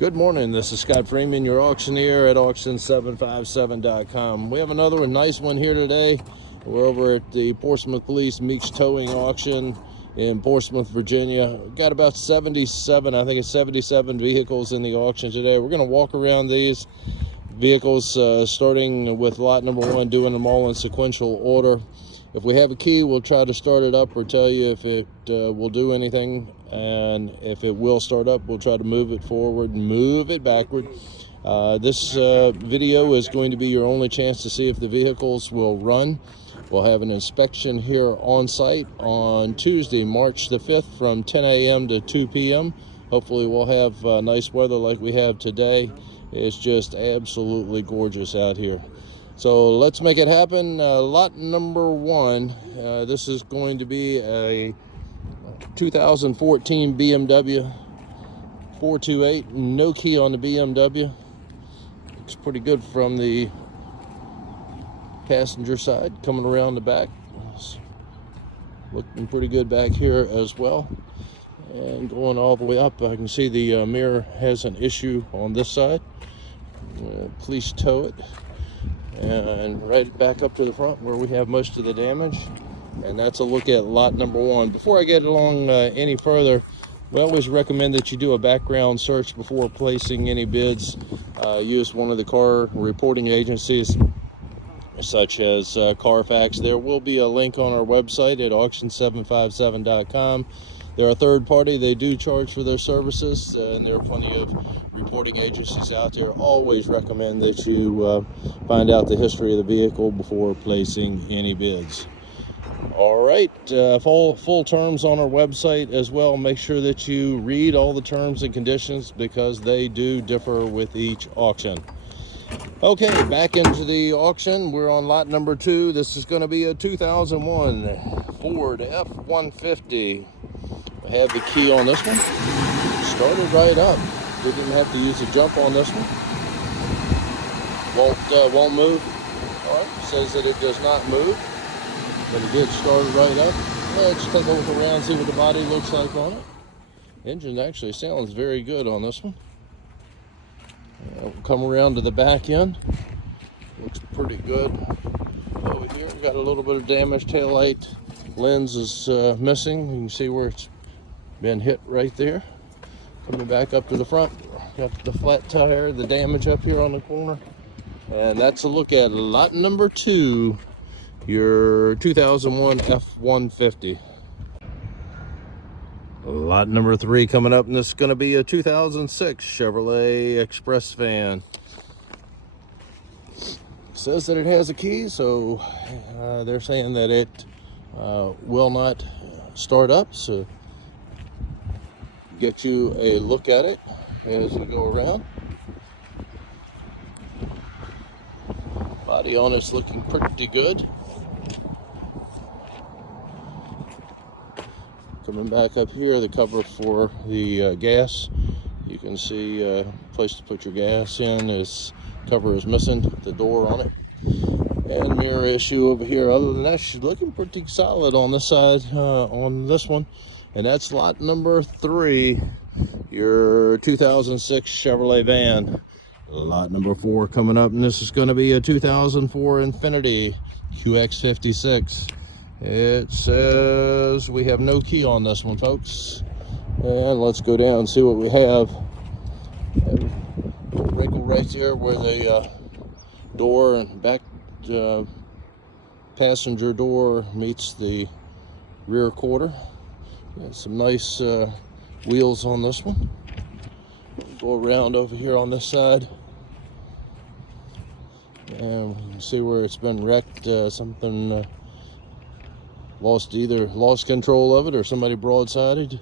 Good morning, this is Scott Freeman, your auctioneer at auction757.com. We have another nice one here today. We're over at the Portsmouth Police Meeks Towing auction in Portsmouth, Virginia. Got about 77 vehicles in the auction today. We're going to walk around these vehicles, starting with lot number one, doing them all in sequential order. If we have a key, we'll try to start it up or tell you if it will do anything. And if it will start up, we'll try to move it forward, move it backward. This video is going to be your only chance to see if the vehicles will run. We'll have an inspection here on site on Tuesday, March the 5th from 10 a.m. to 2 p.m. Hopefully we'll have nice weather like we have today. It's just absolutely gorgeous out here. So let's make it happen. Lot number one, this is going to be a 2014 BMW 428. No key on the BMW. Looks pretty good from the passenger side. Coming around the back, it's looking pretty good back here as well. And going all the way up, I can see the mirror has an issue on this side. Please tow it. And right back up to the front where we have most of the damage. And that's a look at lot number one. Before I get along any further, we always recommend that you do a background search before placing any bids. Use one of the car reporting agencies such as Carfax. There will be a link on our website at auction757.com. They're a third party. They do charge for their services, and there are plenty of reporting agencies out there. Always recommend that you find out the history of the vehicle before placing any bids. All right, full terms on our website as well. Make sure that you read all the terms and conditions because they do differ with each auction. Okay, back into the auction. We're on lot number two. This is going to be a 2001 Ford F-150. I have the key on this one. Started right up. Didn't have to use a jump on this one. Won't move. All right, says that it does not move, but it did start right up. Let's take a look around, see what the body looks like on it. Engine actually sounds very good on this one. We'll come around to the back end. Looks pretty good. Over here, we got a little bit of damage. Taillight lens is missing. You can see where it's been hit right there. Coming back up to the front, got the flat tire, the damage up here on the corner. And that's a look at lot number two, your 2001 F-150. Lot number three coming up, and this is going to be a 2006 Chevrolet Express van. It says that it has a key, so they're saying that it will not start up. So get you a look at it as you go around. Body on it's looking pretty good. Coming back up here, the cover for the gas. You can see a place to put your gas in. This cover is missing, the door on it. And mirror issue over here. Other than that, she's looking pretty solid on this side, on this one. And that's lot number three, your 2006 Chevrolet van. Lot number four coming up, and this is going to be a 2004 Infiniti QX56. It says we have no key on this one, folks. And let's go down and see what we have. A wrinkle right there where the door and back passenger door meets the rear quarter. Got some nice wheels on this one. Go around over here on this side. And we can see where it's been wrecked. Something lost control of it, or somebody broadsided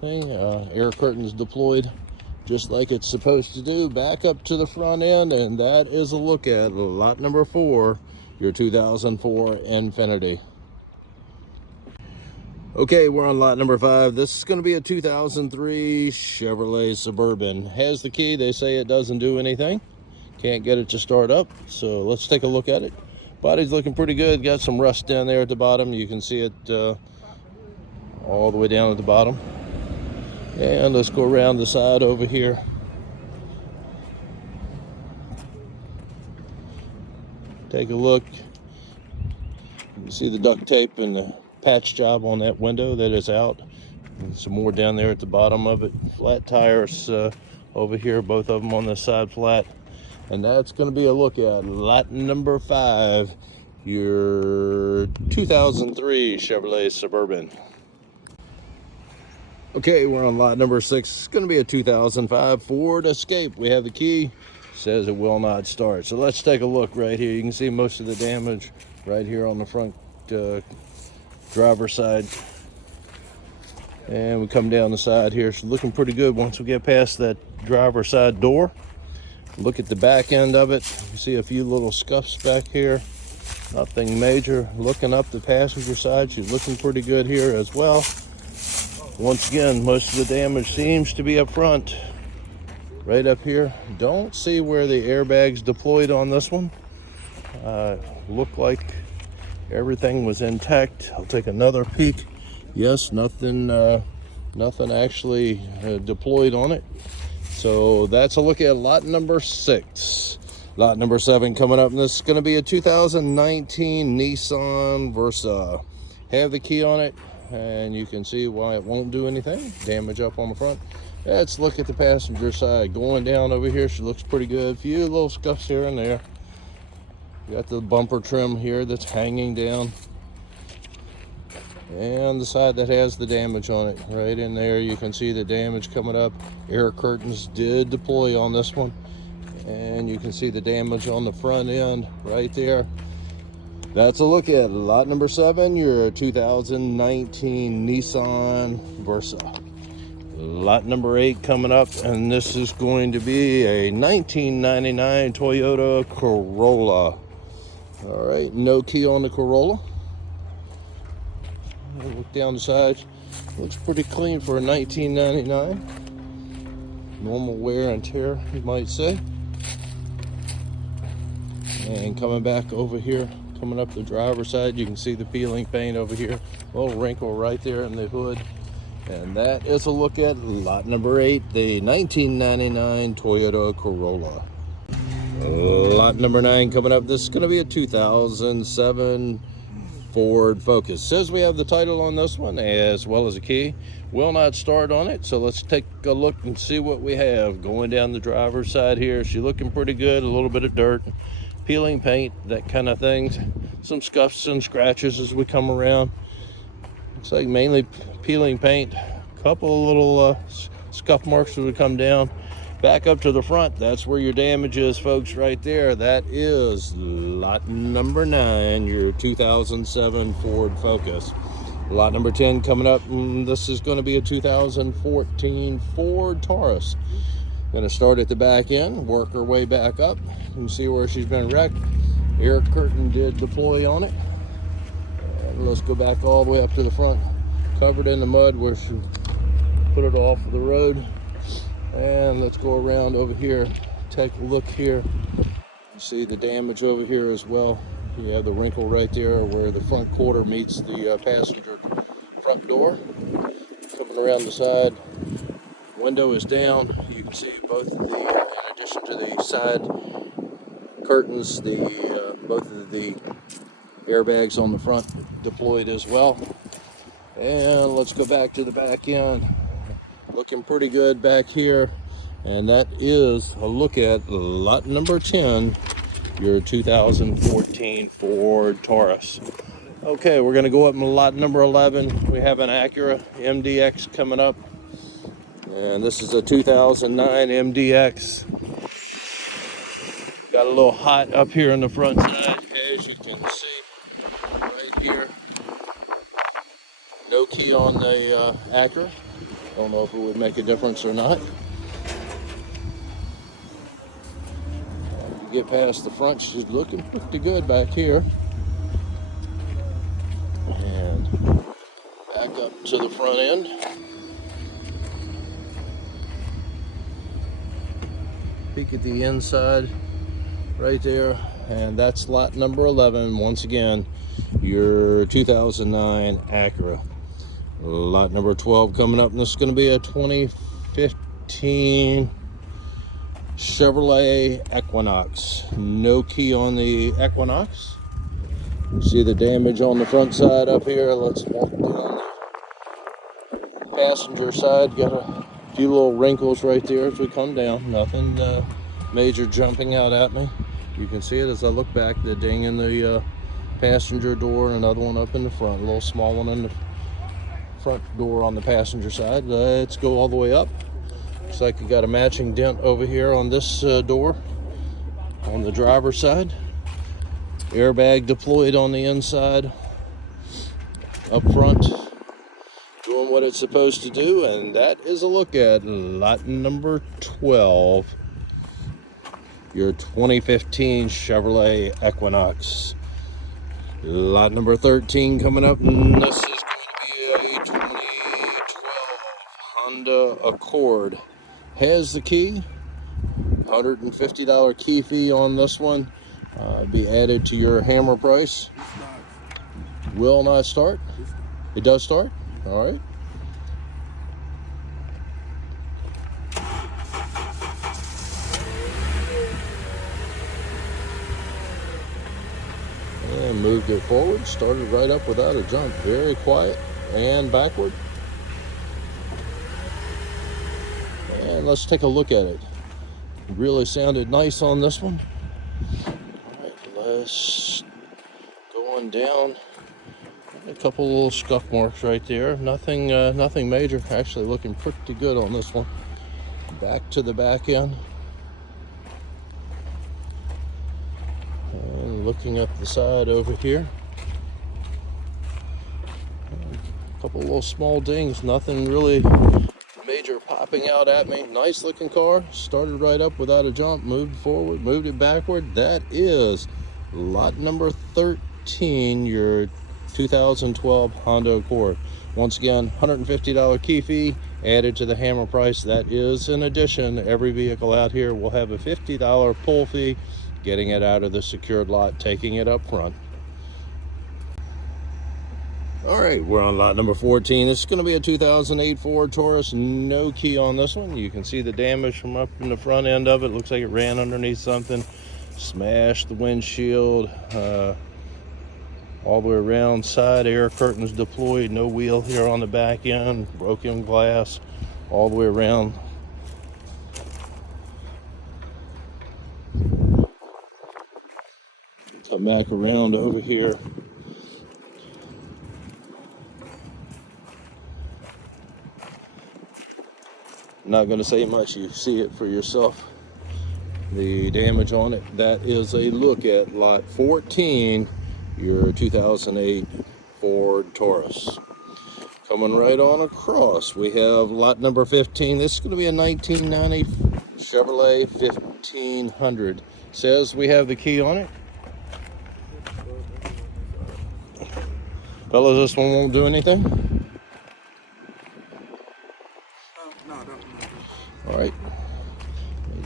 thing. Air curtains deployed just like it's supposed to do. Back up to the front end, and that is a look at lot number four, your 2004 Infiniti. Okay, we're on lot number five. This is going to be a 2003 Chevrolet Suburban. Has the key. They say it doesn't do anything. Can't get it to start up. So let's take a look at it. Body's looking pretty good. Got some rust down there at the bottom. You can see it all the way down at the bottom. And let's go around the side over here. take a look. You see the duct tape and the patch job on that window that is out, and some more down there at the bottom of it. Flat tires over here, both of them on the side flat. And that's going to be a look at lot number 5, your 2003 Chevrolet Suburban. Okay, we're on lot number 6. It's going to be a 2005 Ford Escape. We have the key. Says it will not start. So let's take a look right here. You can see most of the damage right here on the front driver's side. And we come down the side here. It's looking pretty good once we get past that driver's side door. Look at the back end of it. You see a few little scuffs back here. Nothing major. Looking up the passenger side, she's looking pretty good here as well. Once again, most of the damage seems to be up front. Right up here. Don't see where the airbags deployed on this one. Looked like everything was intact. I'll take another peek. Yes, nothing actually deployed on it. So that's a look at lot number 6. Lot number 7 coming up, and this is going to be a 2019 Nissan Versa. Have the key on it, and you can see why it won't do anything. Damage up on the front. Let's look at the passenger side. Going down over here, she looks pretty good. A few little scuffs here and there. Got the bumper trim here that's hanging down. And the side that has the damage on it, right in there, you can see the damage coming up. Air curtains did deploy on this one, and you can see the damage on the front end right there. That's a look at lot number 7, your 2019 Nissan Versa. Lot number 8 coming up, and this is going to be a 1999 Toyota Corolla. All right, no key on the Corolla. Look down the side, looks pretty clean for a 1999. Normal wear and tear, you might say. And coming back over here, coming up the driver's side, you can see the peeling paint over here. A little wrinkle right there in the hood. And that is a look at lot number 8, the 1999 Toyota Corolla. Lot number 9 coming up. This is going to be a 2007 Ford Focus. Says we have the title on this one as well as a key. Will not start on it, so let's take a look and see what we have. Going down the driver's side here, she's looking pretty good. A little bit of dirt, peeling paint, that kind of things. Some scuffs and scratches as we come around. Looks like mainly peeling paint. A couple little scuff marks as we come down. Back up to the front, that's where your damage is, folks, right there. That is lot number 9, your 2007 Ford Focus. Lot number 10 coming up, and this is going to be a 2014 Ford Taurus. Going to start at the back end, work her way back up. You can see where she's been wrecked. Air curtain did deploy on it. And let's go back all the way up to the front. Covered in the mud where she put it off the road. And let's go around over here, take a look here. You see the damage over here as well. You have the wrinkle right there where the front quarter meets the passenger front door. Coming around the side, window is down. You can see both of the, in addition to the side curtains, both of the airbags on the front deployed as well. And let's go back to the back end. Looking pretty good back here, and that is a look at lot number 10, your 2014 Ford Taurus. Okay, we're going to go up in lot number 11. We have an Acura MDX coming up, and this is a 2009 MDX. Got a little hot up here in the front side, as you can see right here. No key on the Acura. Don't know if it would make a difference or not. You get past the front, she's looking pretty good back here. And back up to the front end. Peek at the inside right there. And that's lot number 11. Once again, your 2009 Acura. Lot number 12 coming up, and this is going to be a 2015 Chevrolet Equinox. No key on the Equinox. You see the damage on the front side up here. Let's walk down the passenger side. Got a few little wrinkles right there as we come down. Nothing major jumping out at me. You can see it as I look back. The ding in the passenger door, and another one up in the front. A little small one in the front door on the passenger side. Let's go all the way up. Looks like you got a matching dent over here on this door on the driver's side. Airbag deployed on the inside up front, doing what it's supposed to do. And that is a look at lot number 12, your 2015 Chevrolet Equinox. Lot number 13 coming up, and this is going to be a 2012 Honda Accord. Has the key, $150 key fee on this one. Be added to your hammer price. Will not start. It does start. All right. And moved it forward. Started right up without a jump. Very quiet and backward. And let's take a look at it. Really sounded nice on this one. Let's go on down. A couple little scuff marks right there. Nothing major. Actually looking pretty good on this one. Back to the back end. And looking up the side over here. A couple little small dings. Nothing really major popping out at me. Nice looking car. Started right up without a jump. Moved forward. Moved it backward. That is lot number 13, your 2012 Honda Accord. Once again, $150 key fee added to the hammer price. That is in addition. Every vehicle out here will have a $50 pull fee, getting it out of the secured lot, taking it up front. All right, we're on lot number 14. This is going to be a 2008 Ford Taurus. No key on this one. You can see the damage from up in the front end of it. Looks like it ran underneath something. Smashed the windshield all the way around. Side air curtains deployed. No wheel here on the back end. Broken glass all the way around. Come back around over here. I'm not going to say much. You see it for yourself. The damage on it. That is a look at lot 14, your 2008 Ford Taurus. Coming right on across, we have lot number 15. This is going to be a 1990 Chevrolet 1500. Says we have the key on it. Fellas, this one won't do anything? No, don't. All right.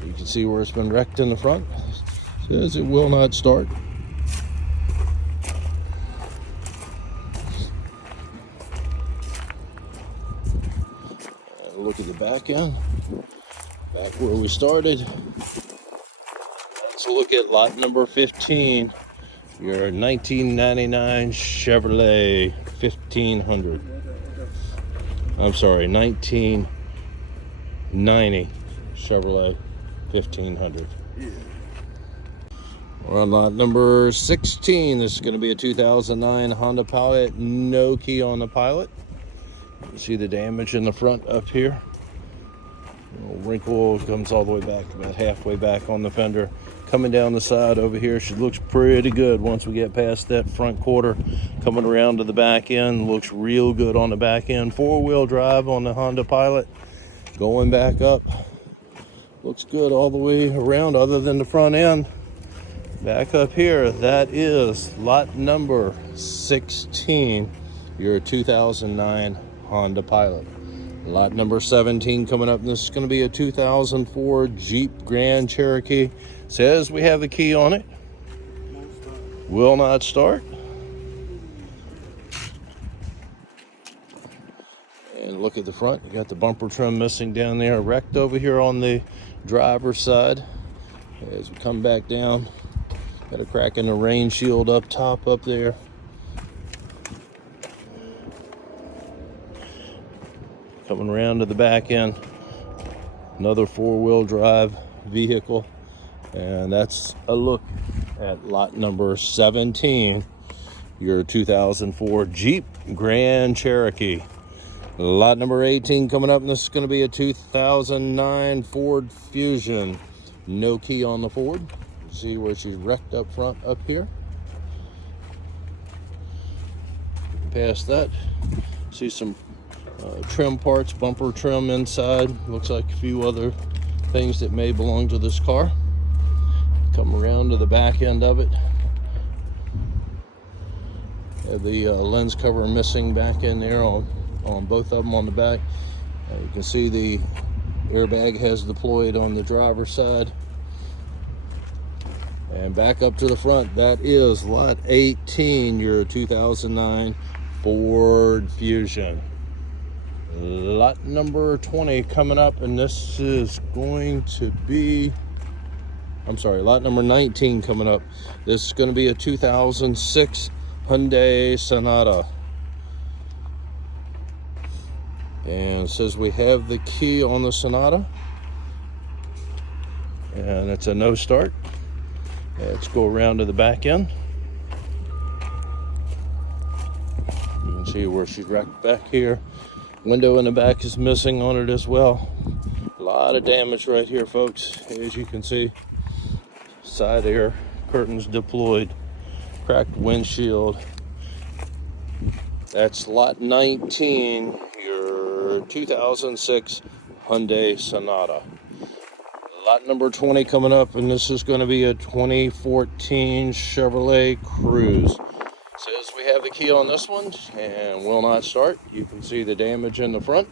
You can see where it's been wrecked in the front. Says it will not start. Look at the back end. Back where we started. Let's look at lot number 15. Your 1999 Chevrolet 1500. I'm sorry, 1990 Chevrolet 1500. We're on lot number 16. This is going to be a 2009 Honda Pilot. No key on the Pilot. You see the damage in the front up here. A little wrinkle comes all the way back, about halfway back on the fender. Coming down the side over here, she looks pretty good once we get past that front quarter. Coming around to the back end, looks real good on the back end. Four-wheel drive on the Honda Pilot. Going back up, looks good all the way around other than the front end. Back up here, that is lot number 16, your 2009 Honda Pilot. Lot number 17 coming up. This is going to be a 2004 Jeep Grand Cherokee. Says we have the key on it. Will not start. And look at the front. You got the bumper trim missing down there. Wrecked over here on the driver's side. As we come back down, got a crack in the rain shield up top up there. Coming around to the back end, another four-wheel drive vehicle, and that's a look at lot number 17, your 2004 Jeep Grand Cherokee. Lot number 18 coming up, and this is going to be a 2009 Ford Fusion. No key on the Ford. See where she's wrecked up front up here. Past that, see some trim parts, bumper trim inside. Looks like a few other things that may belong to this car. Come around to the back end of it. Have the lens cover missing back in there on both of them on the back. You can see the airbag has deployed on the driver's side. And back up to the front, that is lot 18, your 2009 Ford Fusion. Lot number 20 coming up, and this is going to be, lot number 19 coming up. This is going to be a 2006 Hyundai Sonata. And it says we have the key on the Sonata, and it's a no start. Let's go around to the back end. You can see where she's wrecked back here. Window in the back is missing on it as well. A lot of damage right here, folks. As you can see, side air curtains deployed, cracked windshield. That's lot 19, your 2006 Hyundai Sonata. Lot number 20 coming up, and this is going to be a 2014 Chevrolet Cruze. Says we have the key on this one and will not start. You can see the damage in the front.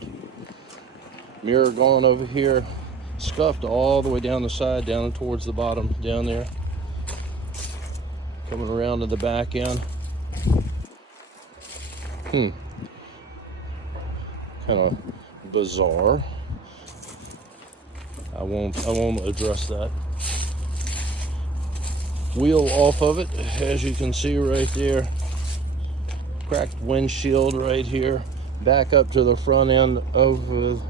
Mirror gone over here, scuffed all the way down the side, down towards the bottom down there. Coming around to the back end. Kind of bizarre. I won't address that. Wheel off of it, as you can see right there. Cracked windshield right here. Back up to the front end of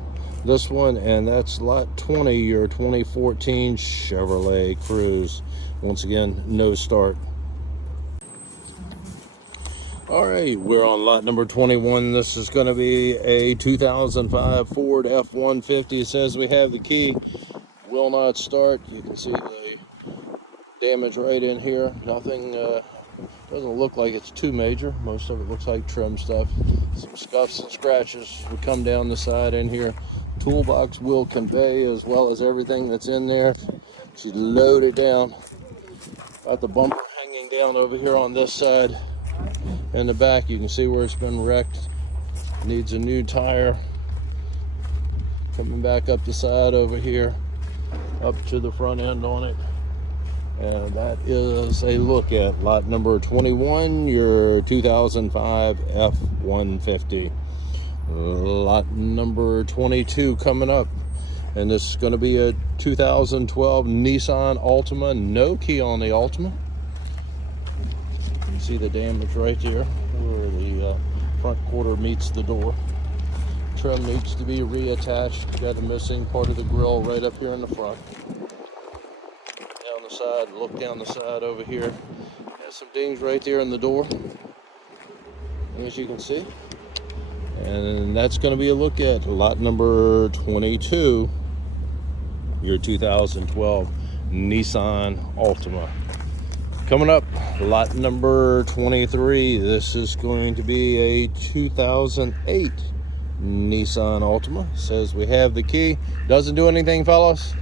this one, and that's lot 20, your 2014 Chevrolet Cruze. Once again, no start. All right, we're on lot number 21. This is going to be a 2005 Ford F-150. It says we have the key, will not start. You can see the damage right in here. Nothing, doesn't look like it's too major. Most of it looks like trim stuff. Some scuffs and scratches would come down the side in here. Toolbox will convey as well as everything that's in there. She loaded down. Got the bumper hanging down over here on this side. In the back, you can see where it's been wrecked. Needs a new tire. Coming back up the side over here, up to the front end on it. And that is a look at lot number 21, your 2005 F-150. Lot number 22 coming up. And this is going to be a 2012 Nissan Altima. No key on the Altima. See the damage right there where the front quarter meets the door. Trim needs to be reattached. Got a missing part of the grill right up here in the front. Down the side, look down the side over here. Has some dings right there in the door, as you can see. And that's going to be a look at lot number 22, your 2012 Nissan Altima. Coming up, lot number 23. This is going to be a 2008 Nissan Altima. Says we have the key. Doesn't do anything, fellas.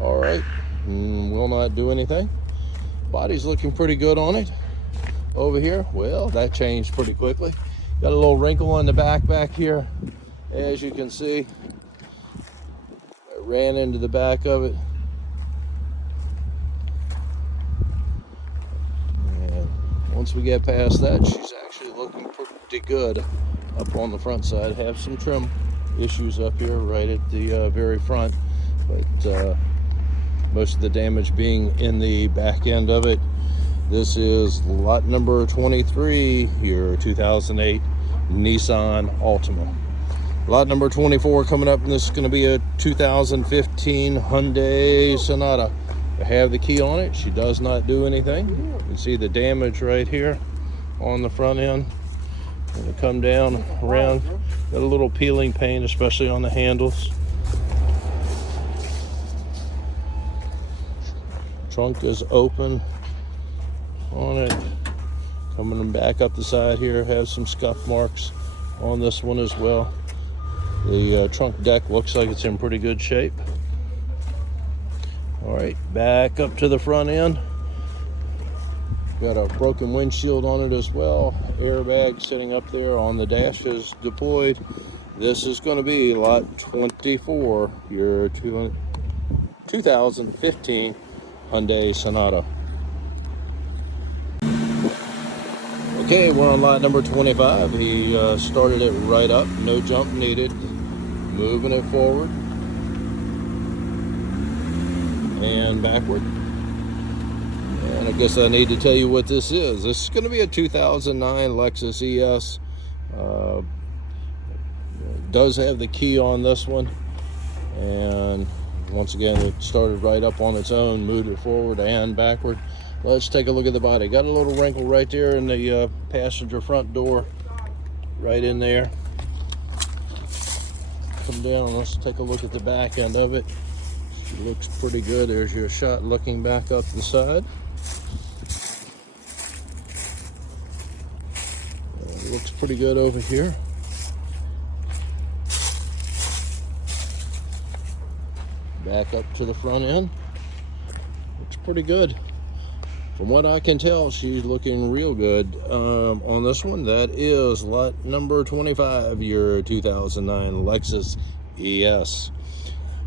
All right, will not do anything. Body's looking pretty good on it. Over here, well, that changed pretty quickly. Got a little wrinkle in the back here, as you can see. I ran into the back of it. Once we get past that, she's actually looking pretty good up on the front side. Have some trim issues up here right at the very front. but most of the damage being in the back end of it. This is lot number 23, your 2008 Nissan Altima. Lot number 24 coming up, and this is going to be a 2015 Hyundai Sonata. I have the key on it. She does not do anything. You can see the damage right here on the front end. Gonna come down around, got a little peeling paint, especially on the handles. Trunk is open on it. Coming back up the side here, have some scuff marks on this one as well. The trunk deck looks like it's in pretty good shape. All right, back up to the front end. Got a broken windshield on it as well. Airbag sitting up there on the dash is deployed. This is going to be lot 24, your 2015 Hyundai Sonata. Okay, we're on lot number 25. He started it right up, no jump needed. Moving it forward and backward. And I guess I need to tell you what this is. This is going to be a 2009 Lexus ES. Does have the key on this one. And once again, it started right up on its own, moved it forward and backward. Let's take a look at the body. Got a little wrinkle right there in the passenger front door, right in there. Come down, let's take a look at the back end of it. She looks pretty good. There's your shot looking back up the side. It looks pretty good over here. Back up to the front end. Looks pretty good. From what I can tell, she's looking real good on this one. That is lot number 25, your 2009 Lexus ES.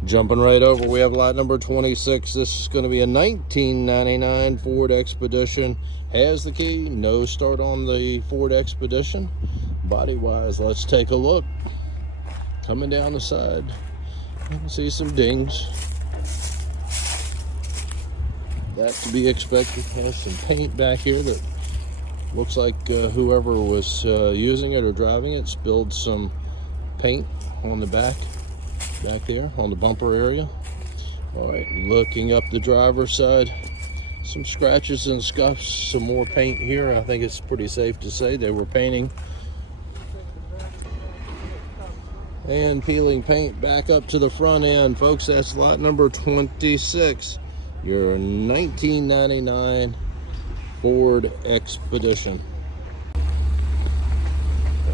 Jumping right over, we have lot number 26. This is going to be a 1999 Ford Expedition. Has the key, no start on the Ford Expedition. Body-wise, let's take a look. Coming down the side, you can see some dings. That to be expected. Has some paint back here that looks like whoever was using it or driving it spilled some paint on the back there on the bumper area. All right, looking up the driver's side, some scratches and scuffs, some more paint here. I think it's pretty safe to say they were painting. And peeling paint back up to the front end, folks. That's lot number 26. Your 1999 Ford Expedition.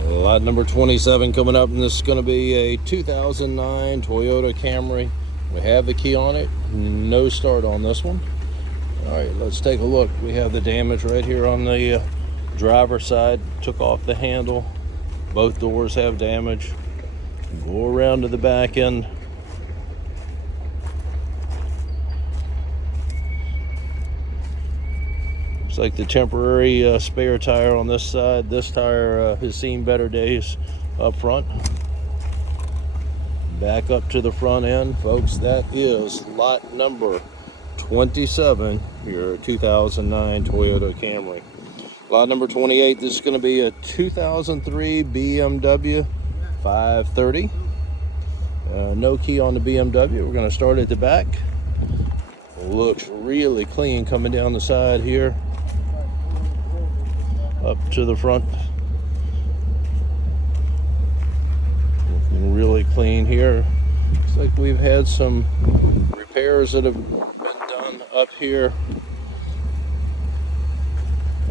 Lot number 27 coming up, and this is going to be a 2009 Toyota Camry. We have the key on it, no start on this one. All right, let's take a look. We have the damage right here on the driver's side. Took off the handle. Both doors have damage. Go around to the back end. Like the temporary spare tire on this side. This tire has seen better days up front. Back up to the front end, folks. That is lot number 27, your 2009 Toyota Camry. Lot number 28, this is going to be a 2003 BMW 530. No key on the BMW. We're going to start at the back. Looks really clean coming down the side here. Up to the front. Looking really clean here. Looks like we've had some repairs that have been done up here.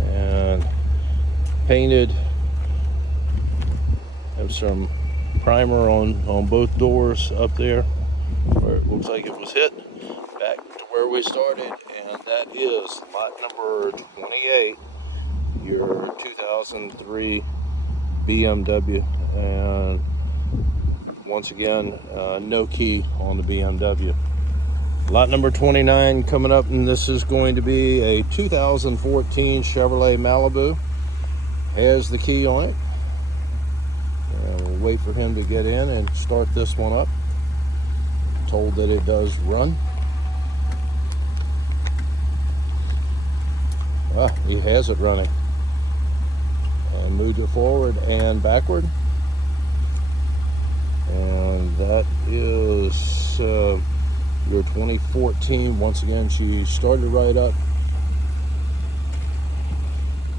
And painted. Have some primer on both doors up there where it looks like it was hit. Back to where we started, and that is lot number 28. Your 2003 BMW, and once again, no key on the BMW. Lot number 29 coming up, and this is going to be a 2014 Chevrolet Malibu. Has the key on it. We'll wait for him to get in and start this one up. told that it does run. He has it running. And moved it forward and backward. And that is your 2014. Once again, she started right up,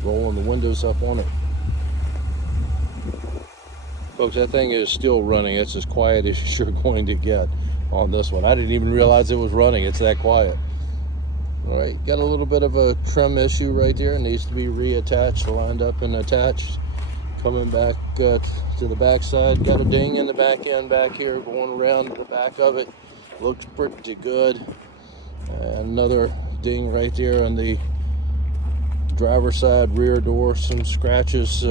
rolling the windows up on it. Folks, that thing is still running. It's as quiet as you're going to get on this one. I didn't even realize it was running. It's that quiet. All right, got a little bit of a trim issue right there. It needs to be reattached, lined up and attached. Coming back to the back side, got a ding in the back end back here, going around to the back of it. Looks pretty good. And another ding right there on the driver's side rear door. Some scratches,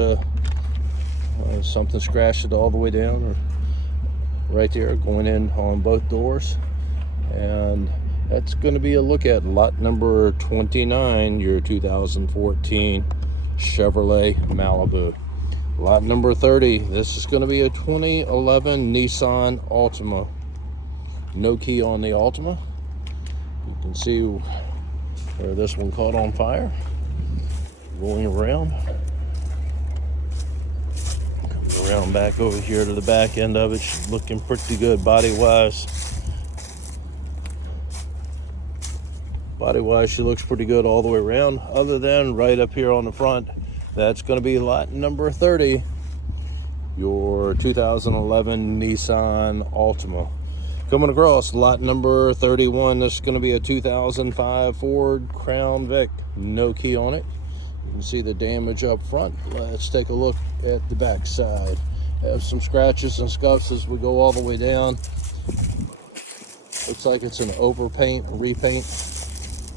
something scratched it all the way down, or right there, going in on both doors. And that's going to be a look at lot number 29, your 2014 Chevrolet Malibu. Lot number 30, this is going to be a 2011 Nissan Altima. No key on the Altima. You can see where this one caught on fire. Going around. Coming around back over here to the back end of it. She's looking pretty good body-wise. Body-wise, she looks pretty good all the way around, other than right up here on the front. That's going to be lot number 30, your 2011 Nissan Altima. Coming across lot number 31, this is going to be a 2005 Ford Crown Vic. No key on it. You can see the damage up front. Let's take a look at the back side. Have some scratches and scuffs as we go all the way down. Looks like it's an overpaint, repaint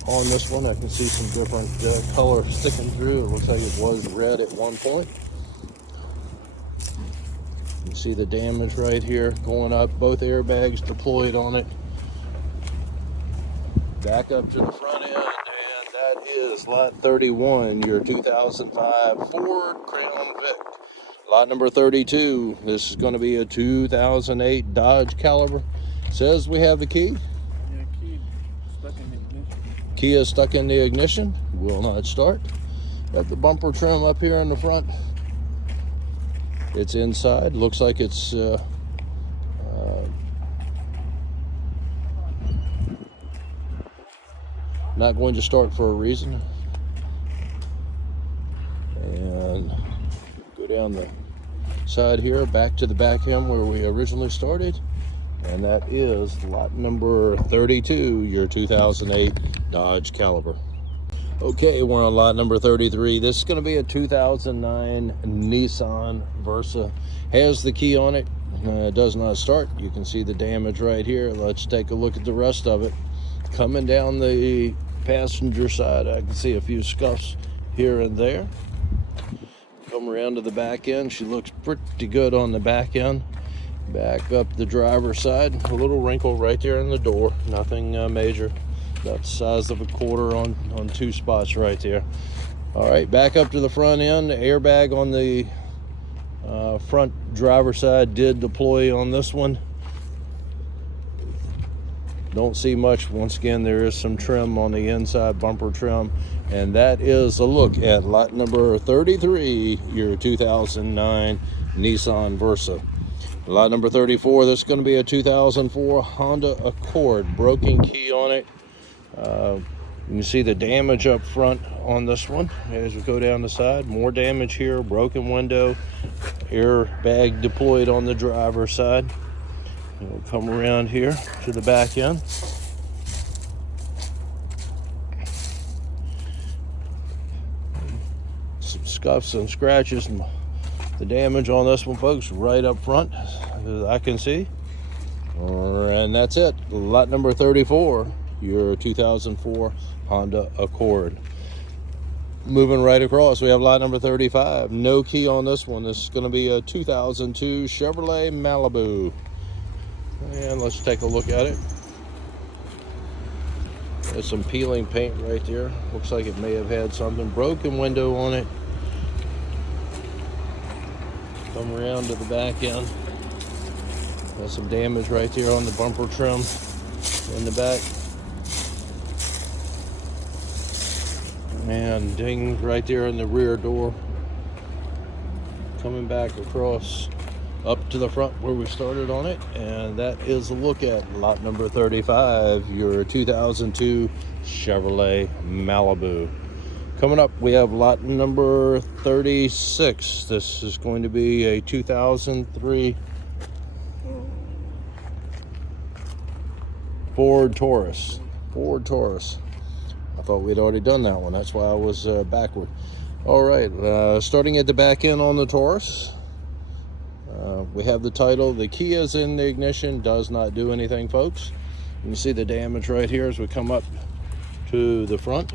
on this one. I can see some different color sticking through. It looks like it was red at one point. You can see the damage right here going up. Both airbags deployed on it. Back up to the front end, and that is lot 31, your 2005 Ford Crown Vic. Lot number 32, this is going to be a 2008 Dodge Caliber. Says we have the key. Key is stuck in the ignition, will not start. Got the bumper trim up here in the front. It's inside, looks like it's not going to start for a reason. And go down the side here, back to the back end where we originally started. And that is lot number 32, your 2008 Dodge Caliber. Okay, we're on lot number 33. This is going to be a 2009 Nissan Versa. Has the key on it. Does not start. You can see the damage right here. Let's take a look at the rest of it. Coming down the passenger side, I can see a few scuffs here and there. Come around to the back end. She looks pretty good on the back end. Back up the driver's side, a little wrinkle right there in the door, nothing major. About the size of a quarter on two spots right there. All right, back up to the front end. The airbag on the front driver's side did deploy on this one. Don't see much. Once again, there is some trim on the inside, bumper trim. And that is a look at lot number 33, your 2009 Nissan Versa. Lot number 34, this is going to be a 2004 Honda Accord. Broken key on it. You can see the damage up front on this one as we go down the side. More damage here, broken window, airbag deployed on the driver's side. We'll come around here to the back end. Some scuffs and scratches. The damage on this one, folks, right up front, as I can see. And that's it. Lot number 34, your 2004 Honda Accord. Moving right across, we have lot number 35. No key on this one. This is going to be a 2002 Chevrolet Malibu. And let's take a look at it. There's some peeling paint right there. Looks like it may have had something. Broken window on it. Come around to the back end. Got some damage right there on the bumper trim in the back. And ding right there in the rear door. Coming back across up to the front where we started on it. And that is a look at lot number 35, your 2002 Chevrolet Malibu. Coming up, we have lot number 36. This is going to be a 2003 Ford Taurus. I thought we'd already done that one. That's why I was backward. All right, starting at the back end on the Taurus. We have the title. The key is in the ignition. Does not do anything, folks. You can see the damage right here as we come up to the front.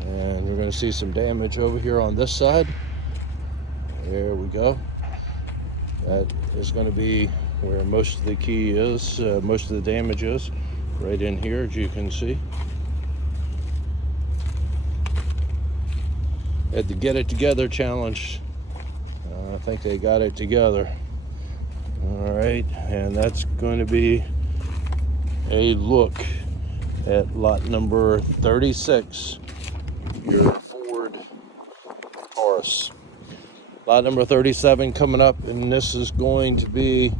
And you're going to see some damage over here on this side. There we go. That is going to be where most of the key is, most of the damage is, right in here, as you can see. Had to get it together challenge. I think they got it together. All right, and that's going to be a look at lot number 36. Your Ford Taurus. Lot number 37 coming up, and this is going to be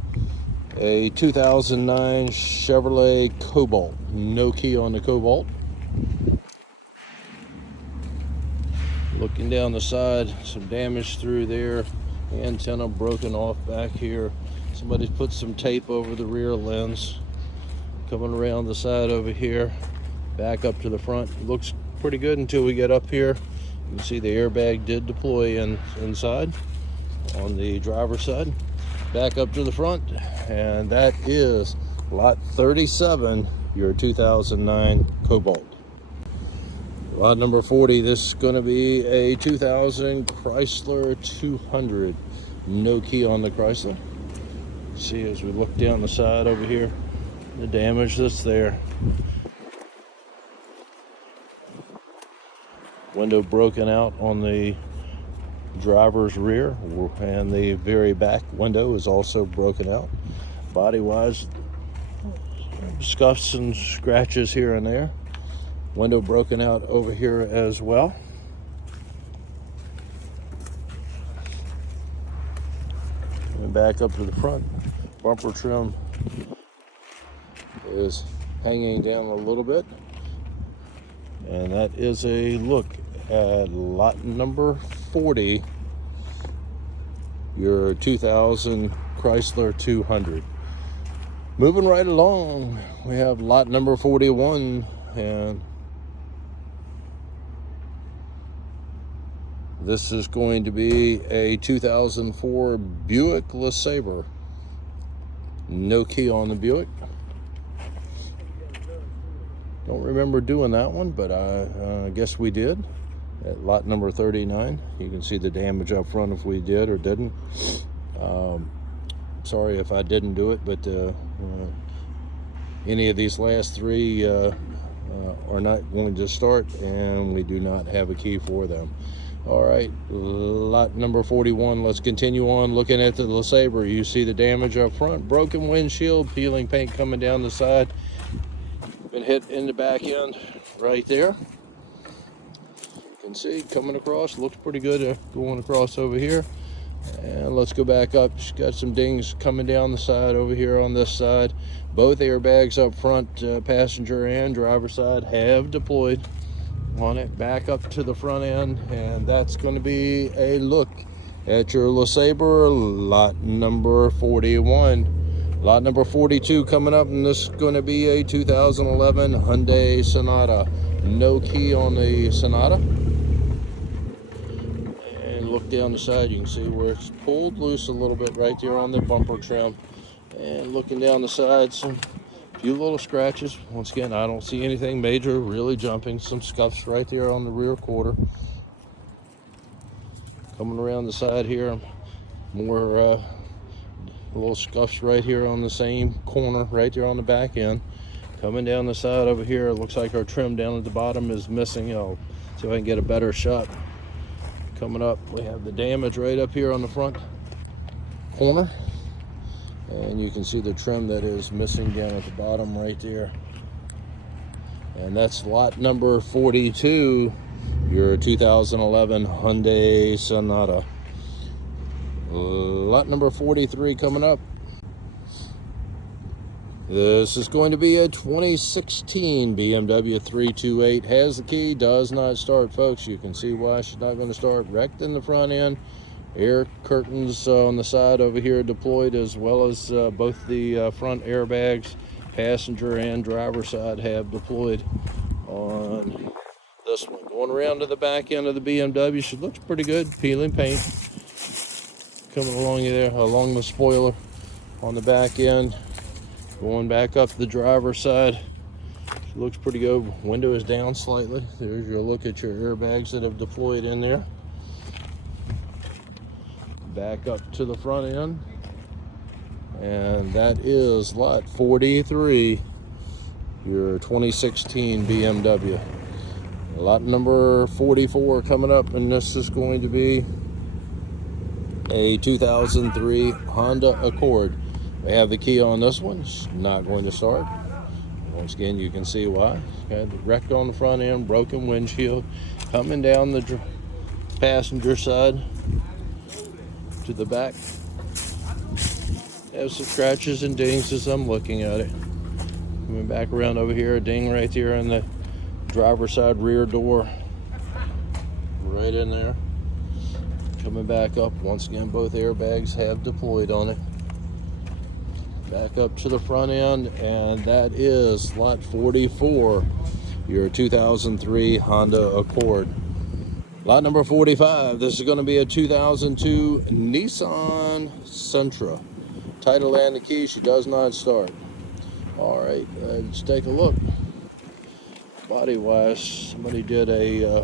a 2009 Chevrolet Cobalt. No key on the Cobalt. Looking down the side, some damage through there. Antenna broken off back here. Somebody's put some tape over the rear lens. Coming around the side over here, back up to the front. Looks pretty good until we get up here. You can see the airbag did deploy inside on the driver's side. Back up to the front, and that is lot 37, your 2009 Cobalt. Lot number 40, this is going to be a 2000 Chrysler 200. No key on the Chrysler. See as we look down the side over here, the damage that's there. Window broken out on the driver's rear, and the very back window is also broken out. Body wise, scuffs and scratches here and there. Window broken out over here as well. And back up to the front, bumper trim is hanging down a little bit. And that is a look at lot number 40, your 2000 Chrysler 200. Moving right along, we have lot number 41, and this is going to be a 2004 Buick LeSabre. No key on the Buick. Don't remember doing that one, but I guess we did. At lot number 39, you can see the damage up front if we did or didn't. Sorry if I didn't do it, but any of these last three are not going to start, and we do not have a key for them. All right, lot number 41. Let's continue on looking at the LeSabre. You see the damage up front, broken windshield, peeling paint coming down the side. Been hit in the back end right there. You can see coming across, looks pretty good going across over here. And let's go back up. She's got some dings coming down the side over here on this side. Both airbags up front, passenger and driver side, have deployed on it. Back up to the front end, and that's going to be a look at your LeSabre, lot number 41. Lot number 42 coming up, and this is going to be a 2011 Hyundai Sonata. No key on the Sonata. And look down the side, you can see where it's pulled loose a little bit right there on the bumper trim. And looking down the side, some few little scratches. Once again, I don't see anything major really jumping. Some scuffs right there on the rear quarter. Coming around the side here, more little scuffs right here on the same corner right there on the back end. Coming down the side over here, it looks like our trim down at the bottom is missing. I'll see if I can get a better shot. Coming up, we have the damage right up here on the front corner. And you can see the trim that is missing down at the bottom right there. And that's lot number 42, your 2011 Hyundai Sonata. Lot number 43 coming up. This is going to be a 2016 BMW 328. Has the key, does not start, folks. You can see why she's not going to start. Wrecked in the front end. Air curtains on the side over here deployed, as well as both the front airbags, passenger and driver side, have deployed on this one. Going around to the back end of the BMW, she looks pretty good. Peeling paint coming along there, along the spoiler on the back end. Going back up the driver's side, she looks pretty good. Window is down slightly. There's your look at your airbags that have deployed in there. Back up to the front end, and that is lot 43, your 2016 BMW. Lot number 44 coming up, and this is going to be a 2003 Honda Accord. We have the key on this one. It's not going to start. Once again, you can see why. Got the wreck on the front end, broken windshield. Coming down the passenger side to the back, have some scratches and dings as I'm looking at it. Coming back around over here, a ding right there on the driver's side rear door, right in there. Coming back up, once again, both airbags have deployed on it. Back up to the front end, and that is lot 44, your 2003 Honda Accord. Lot number 45, this is going to be a 2002 Nissan Sentra. Title and the key, she does not start. All right, let's take a look. Body wise, somebody did a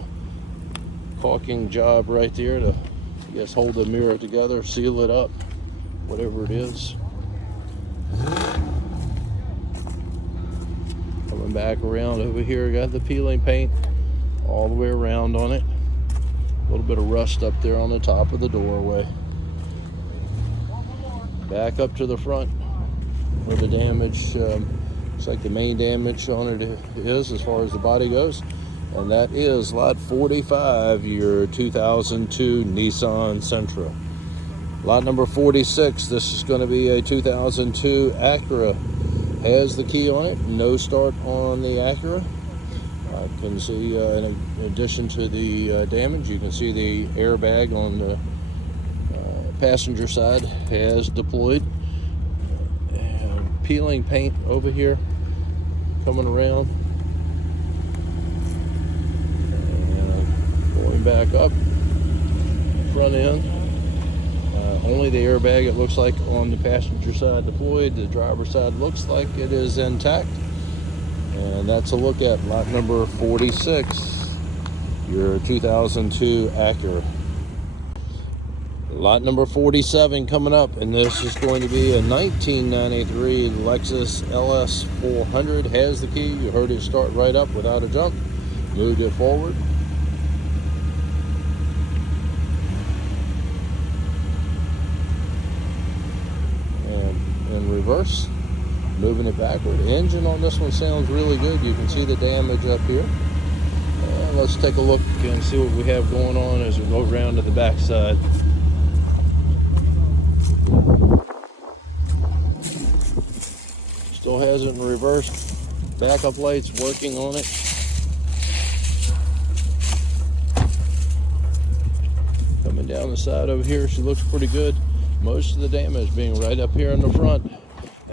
caulking job right there to, I guess, hold the mirror together, seal it up, whatever it is. Coming back around over here, got the peeling paint all the way around on it. A little bit of rust up there on the top of the doorway. Back up to the front where the damage, looks like the main damage on it is as far as the body goes. And that is lot 45, your 2002 Nissan Sentra. Lot number 46, this is going to be a 2002 Acura. Has the key on it, no start on the Acura. I can see, in addition to the damage, you can see the airbag on the passenger side has deployed. And peeling paint over here, coming around. And going back up, front end. Only the airbag, it looks like, on the passenger side deployed. The driver's side looks like it is intact. And that's a look at lot number 46, your 2002 Acura. Lot number 47 coming up, and this is going to be a 1993 Lexus LS 400. Has the key. You heard it start right up without a jump. Moved it forward. In reverse, moving it backward. The engine on this one sounds really good. You can see the damage up here. Let's take a look and see what we have going on as we go around to the back side. Still has it in reverse. Backup lights working on it. Coming down the side over here, she looks pretty good. Most of the damage being right up here in the front.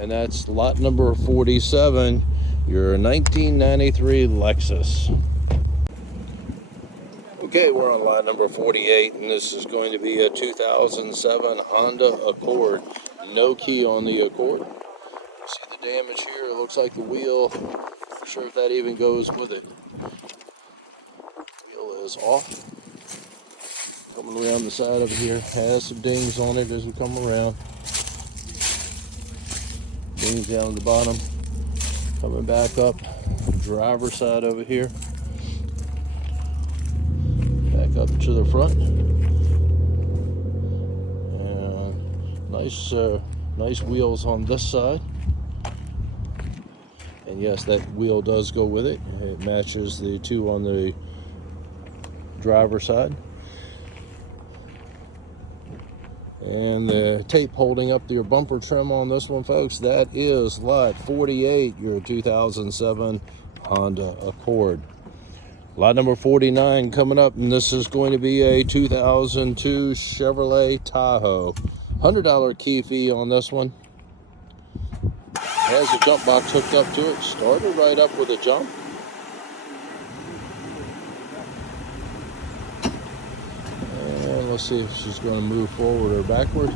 And that's lot number 47, your 1993 Lexus. Okay, we're on lot number 48, and this is going to be a 2007 Honda Accord. No key on the Accord. See the damage here? It looks like the wheel. Not sure if that even goes with it. Wheel is off. Coming around the side over here, has some dings on it as we come around. Dings down at the bottom. Coming back up, driver's side over here. Back up to the front. nice wheels on this side. And yes, that wheel does go with it. It matches the two on the driver's side. And the tape holding up your bumper trim on this one, folks, that is lot 48, your 2007 Honda Accord. Lot number 49 coming up, and this is going to be a 2002 Chevrolet Tahoe. $100 key fee on this one. Has a jump box hooked up to it. Started right up with a jump. And let's see if she's going to move forward or backward.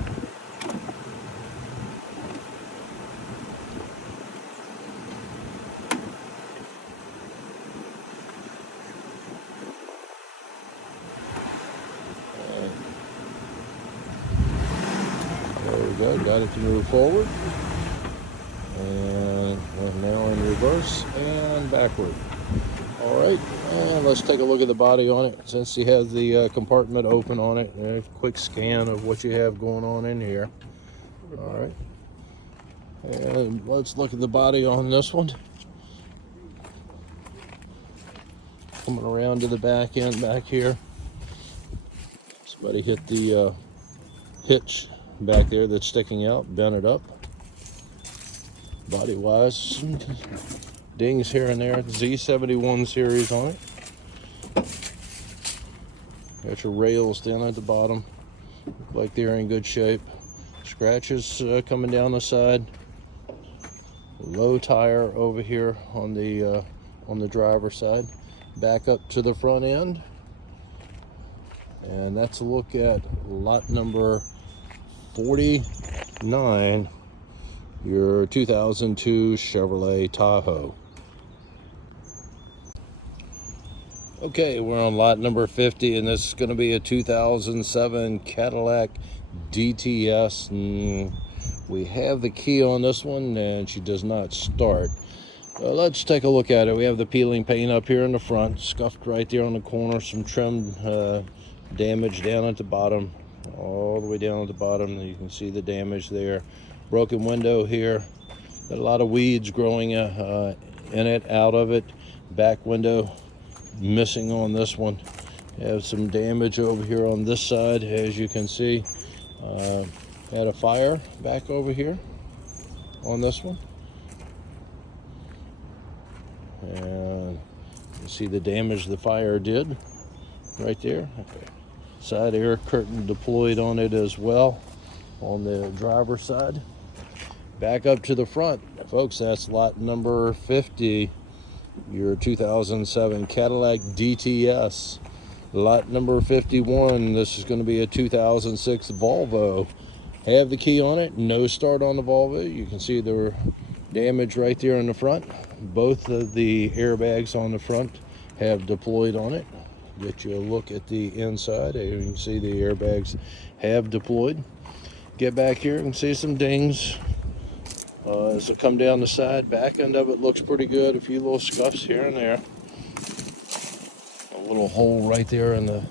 There we go. Got it to move forward. And now in reverse and backward. All right, and let's take a look at the body on it. Since you have the compartment open on it, a quick scan of what you have going on in here. All right, and let's look at the body on this one. Coming around to the back end back here. Somebody hit the hitch back there that's sticking out, bent it up. Body wise, dings here and there. Z71 series on it. Got your rails down at the bottom. Look like they're in good shape. Scratches coming down the side. Low tire over here on the driver's side. Back up to the front end. And that's a look at lot number 49. Your 2002 Chevrolet Tahoe. Okay, we're on lot number 50, and this is going to be a 2007 Cadillac DTS. And we have the key on this one, and she does not start. Let's take a look at it. We have the peeling paint up here in the front, scuffed right there on the corner, some trim damage down at the bottom, all the way down at the bottom. You can see the damage there. Broken window here. Got a lot of weeds growing in it, out of it. Back window missing on this one. Have some damage over here on this side, as you can see. Had a fire back over here on this one. And you see the damage the fire did right there. Okay. Side air curtain deployed on it as well on the driver's side. Back up to the front, folks, that's lot number 50, your 2007 Cadillac DTS. Lot number 51, this is going to be a 2006 Volvo. Have the key on it, no start on the Volvo. You can see the damage right there in the front. Both of the airbags on the front have deployed on it. Get you a look at the inside. You can see the airbags have deployed. Get back here and see some dings. As it come down the side, back end of it looks pretty good. A few little scuffs here and there. A little hole right there in the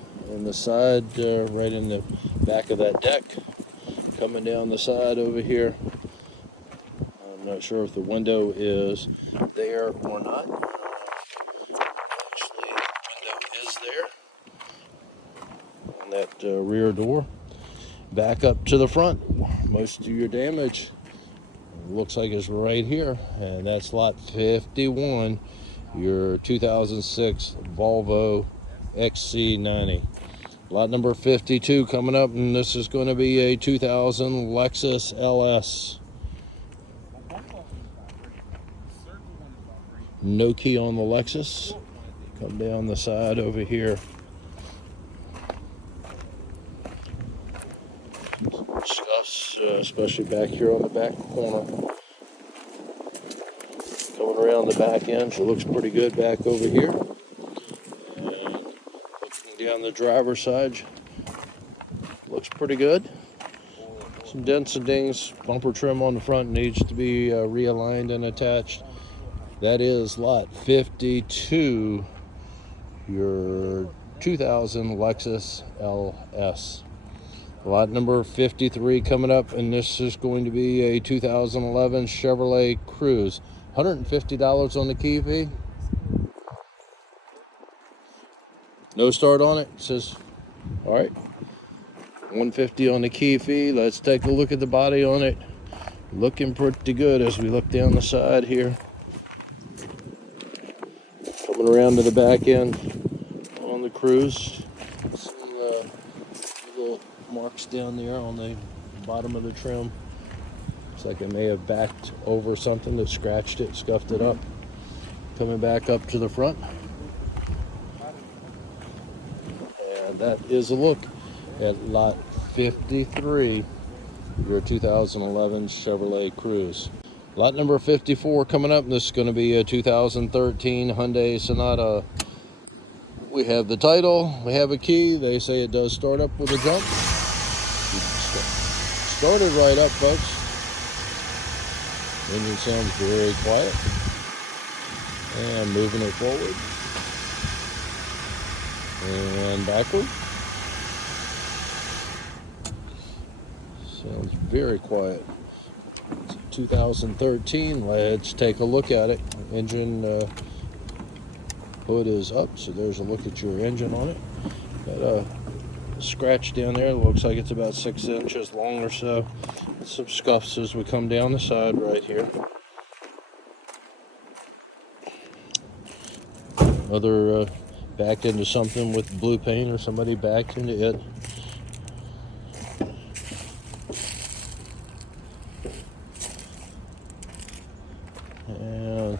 side, right in the back of that deck. Coming down the side over here. I'm not sure if the window is there or not. Actually, the window is there on that rear door. Back up to the front. Most of your damage looks like it's right here, and that's lot 51, your 2006 Volvo XC90. Lot number 52 coming up, and this is going to be a 2000 Lexus LS. No key on the Lexus. Come down the side over here. Scuffs, especially back here on the back corner. Coming around the back end, she looks pretty good back over here. And looking down the driver's side, looks pretty good. Some dents and dings. Bumper trim on the front needs to be realigned and attached. That is lot 52, your 2000 Lexus LS. Lot number 53 coming up, and this is going to be a 2011 Chevrolet Cruze. $150 on the key fee. No start on it. It says, all right, $150 on the key fee. Let's take a look at the body on it. Looking pretty good as we look down the side here. Coming around to the back end on the Cruze. Some little marks down there on the bottom of the trim. Looks like it may have backed over something that scratched it, scuffed it up. Coming back up to the front. And that is a look at lot 53, your 2011 Chevrolet Cruze. Lot number 54 coming up, and this is going to be a 2013 Hyundai Sonata. We have the title, we have a key. They say it does start up with a jump. Started right up, folks. Engine sounds very quiet. And moving it forward. And backward. Sounds very quiet. It's a 2013. Let's take a look at it. Engine hood is up, so there's a look at your engine on it. Got a scratch down there. Looks like it's about 6 inches long or so. Some scuffs as we come down the side right here. Another backed into something with blue paint, or somebody backed into it. And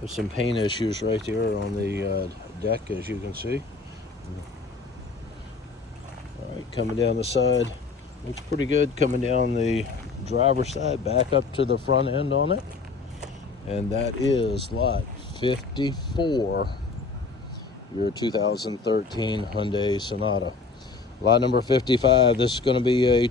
there's some paint issues right there on the deck, as you can see. All right, coming down the side, looks pretty good. Coming down the driver's side, back up to the front end on it. And that is lot 54, your 2013 Hyundai Sonata. Lot number 55, this is going to be a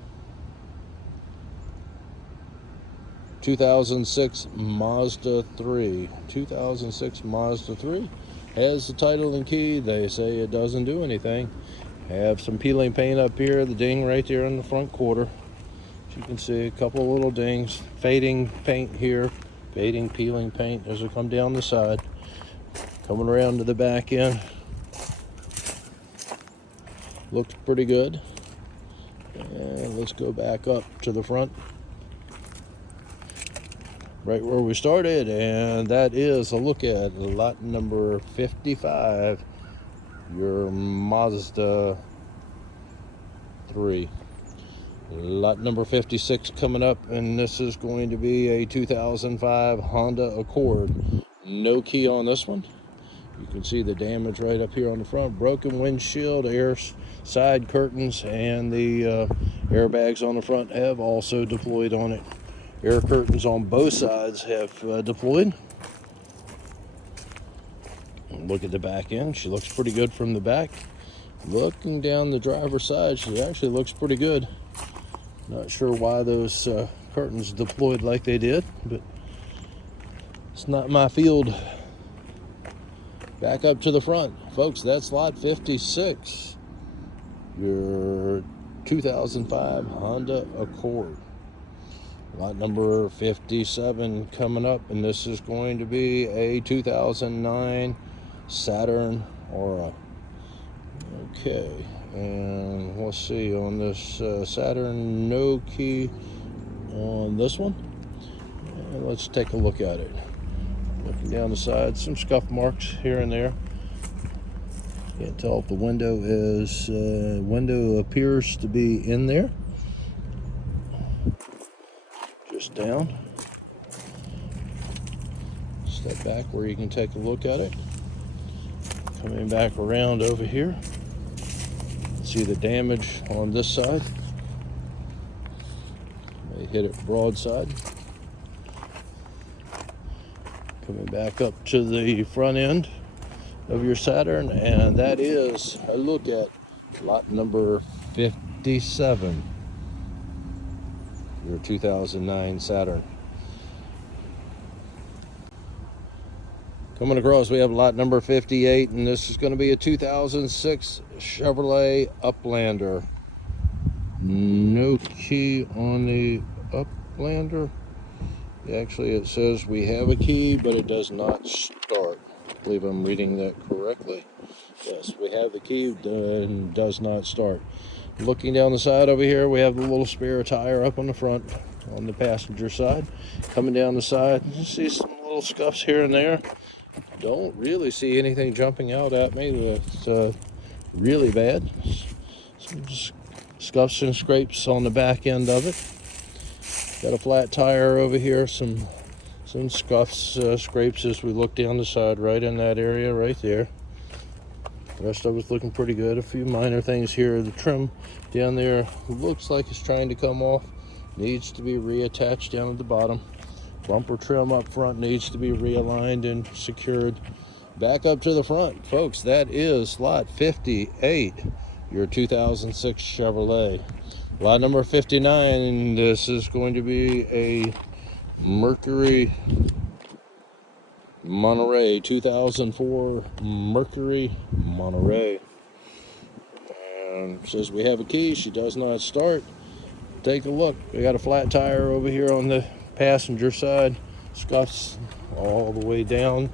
2006 Mazda 3. 2006 Mazda 3 has the title and key. They say it doesn't do anything. Have some peeling paint up here, the ding right there in the front quarter. As you can see, a couple of little dings. Fading paint here, fading peeling paint as we come down the side. Coming around to the back end. Looks pretty good. And let's go back up to the front. Right where we started, and that is a look at lot number 55, your Mazda 3. Lot number 56 coming up, and this is going to be a 2005 Honda Accord. No key on this one. You can see the damage right up here on the front. Broken windshield, air side curtains, and the airbags on the front have also deployed on it. Air curtains on both sides have deployed. Look at the back end. She looks pretty good from the back. Looking down the driver's side, she actually looks pretty good. Not sure why those curtains deployed like they did, but it's not my field. Back up to the front. Folks, that's lot 56. Your 2005 Honda Accord. Lot number 57 coming up, and this is going to be a 2009 Saturn Aura. Okay, and let's see on this Saturn, no key on this one. And let's take a look at it. Looking down the side, some scuff marks here and there. Can't tell if the window is window appears to be in there. Just down. Step back where you can take a look at it. Coming back around over here. See the damage on this side. May hit it broadside. Coming back up to the front end of your Saturn, and that is a look at lot number 57. Your 2009 Saturn. Coming across, we have lot number 58, and this is going to be a 2006 Chevrolet Uplander. No key on the Uplander. Actually, it says we have a key, but it does not start. I believe I'm reading that correctly. Yes, we have the key and does not start. Looking down the side over here, we have the little spare tire up on the front on the passenger side. Coming down the side, you see some little scuffs here and there. Don't really see anything jumping out at me that's really bad. Some scuffs and scrapes on the back end of it. Got a flat tire over here, some scuffs, scrapes as we look down the side right in that area right there. The rest of it's looking pretty good. A few minor things here. The trim down there looks like it's trying to come off. Needs to be reattached down at the bottom. Bumper trim up front needs to be realigned and secured. Back up to the front, folks, that is lot 58, your 2006 Chevrolet. Lot number 59, this is going to be a Mercury Monterey, 2004 Mercury Monterey. And says we have a key, she does not start. Take a look, we got a flat tire over here on the passenger side. Scuffs all the way down.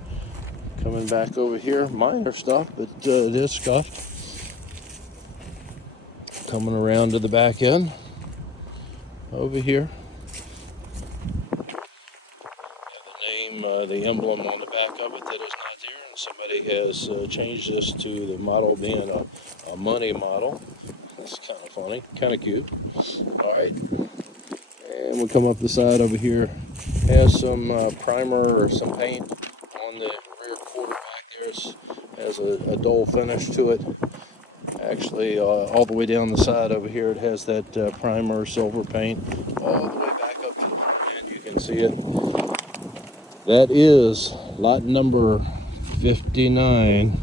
Coming back over here, minor stuff, but it is scuffed. Coming around to the back end over here. The emblem on the back of it that is not there, and somebody has changed this to the model being a money model. That's kind of funny, kind of cute. All right, and we'll come up the side over here. Has some primer or some paint on the rear quarter back there. Has a dull finish to it. Actually, all the way down the side over here, it has that primer silver paint all the way back up to the front end. You can see it. That is lot number 59,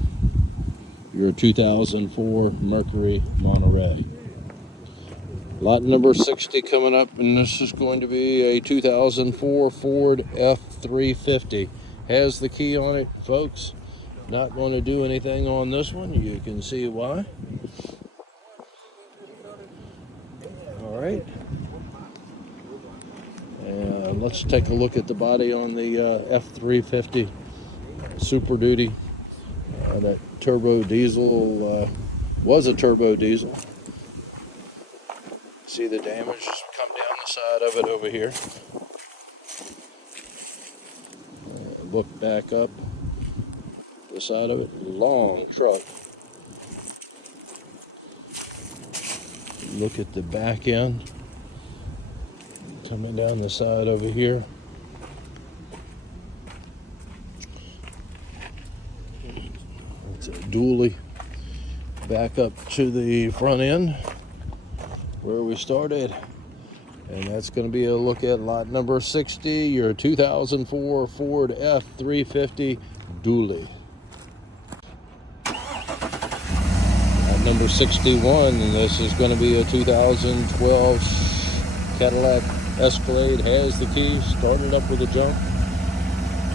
your 2004 Mercury Monterey. Lot number 60 coming up, and this is going to be a 2004 Ford F350. Has the key on it, folks. Not going to do anything on this one. You can see why. All right. And let's take a look at the body on the F350 Super Duty. That turbo diesel was a turbo diesel. See the damage just come down the side of it over here. Look back up the side of it. Long truck. Look at the back end. Coming down the side over here. It's a dually. Back up to the front end where we started. And that's going to be a look at lot number 60, your 2004 Ford F350 dually. Lot number 61, and this is going to be a 2012 Cadillac Escalade. Has the key, started up with a jump.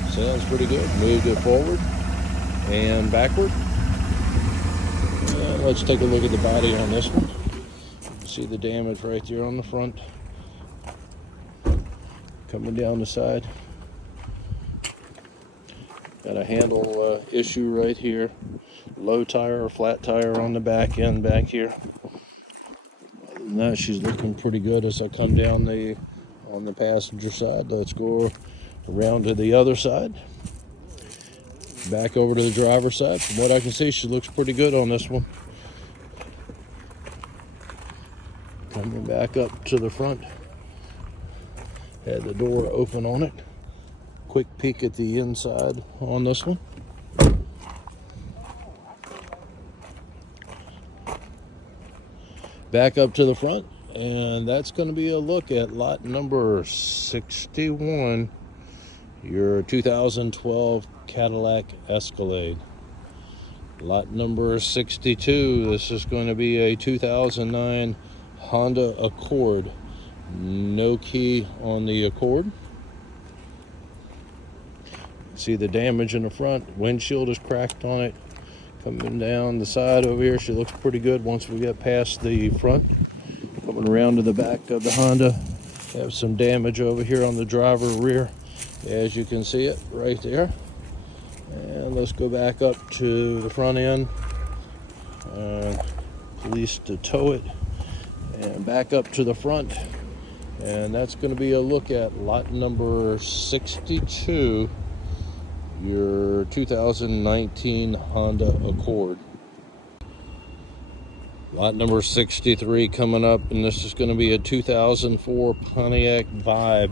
Sounds pretty good. Moved it forward and backward. And let's take a look at the body on this one. You can see the damage right there on the front. Coming down the side. Got a handle issue right here. Low tire or flat tire on the back end back here. Other than that, she's looking pretty good as I come down on the passenger side. Let's go around to the other side. Back over to the driver's side. From what I can see, she looks pretty good on this one. Coming back up to the front. Had the door open on it. Quick peek at the inside on this one. Back up to the front, and that's going to be a look at lot number 61, your 2012 Cadillac Escalade. Lot number 62, this is going to be a 2009 Honda Accord. No key on the Accord. See the damage in the front. Windshield is cracked on it. Coming down the side over here, she looks pretty good once we get past the front. Coming Coming around to the back of the Honda, have some damage over here on the driver rear, as you can see it right there. And let's go back up to the front end, police to tow it, and back up to the front. And that's going to be a look at lot number 62, your 2019 Honda Accord. Lot number 63 coming up, and this is going to be a 2004 Pontiac Vibe.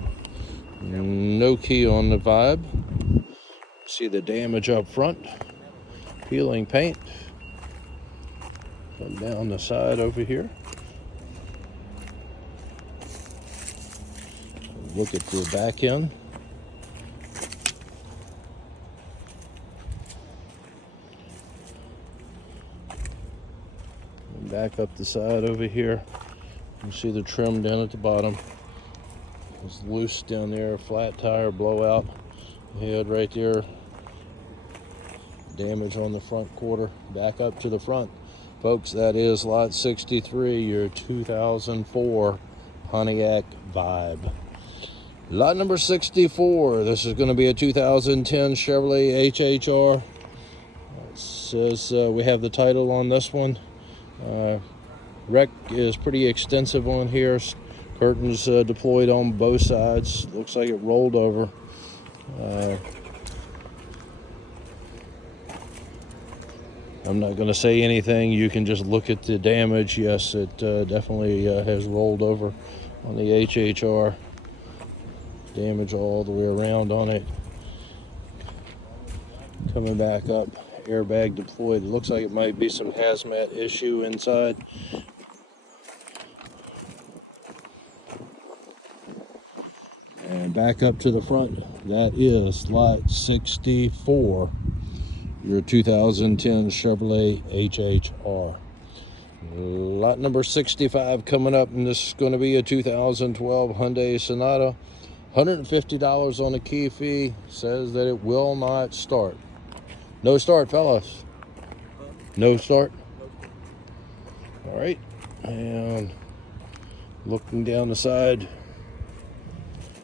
No key on the Vibe. See the damage up front, peeling paint. Come down the side over here. Look at the back end. And back up the side over here. You see the trim down at the bottom. It's loose down there, flat tire blowout. Head right there. Damage on the front quarter. Back up to the front. Folks, that is lot 63, your 2004 Pontiac Vibe. Lot number 64, this is going to be a 2010 Chevrolet HHR. It says we have the title on this one. Wreck is pretty extensive on here. Curtains deployed on both sides. Looks like it rolled over. I'm not going to say anything. You can just look at the damage. Yes, it definitely has rolled over on the HHR. Damage all the way around on it. Coming back up, airbag deployed. It looks like it might be some hazmat issue inside. And back up to the front. That is lot 64, your 2010 Chevrolet HHR. Lot number 65 coming up, and this is going to be a 2012 Hyundai Sonata. $150 on the key fee. Says that it will not start. No start, fellas. No start. All right. And looking down the side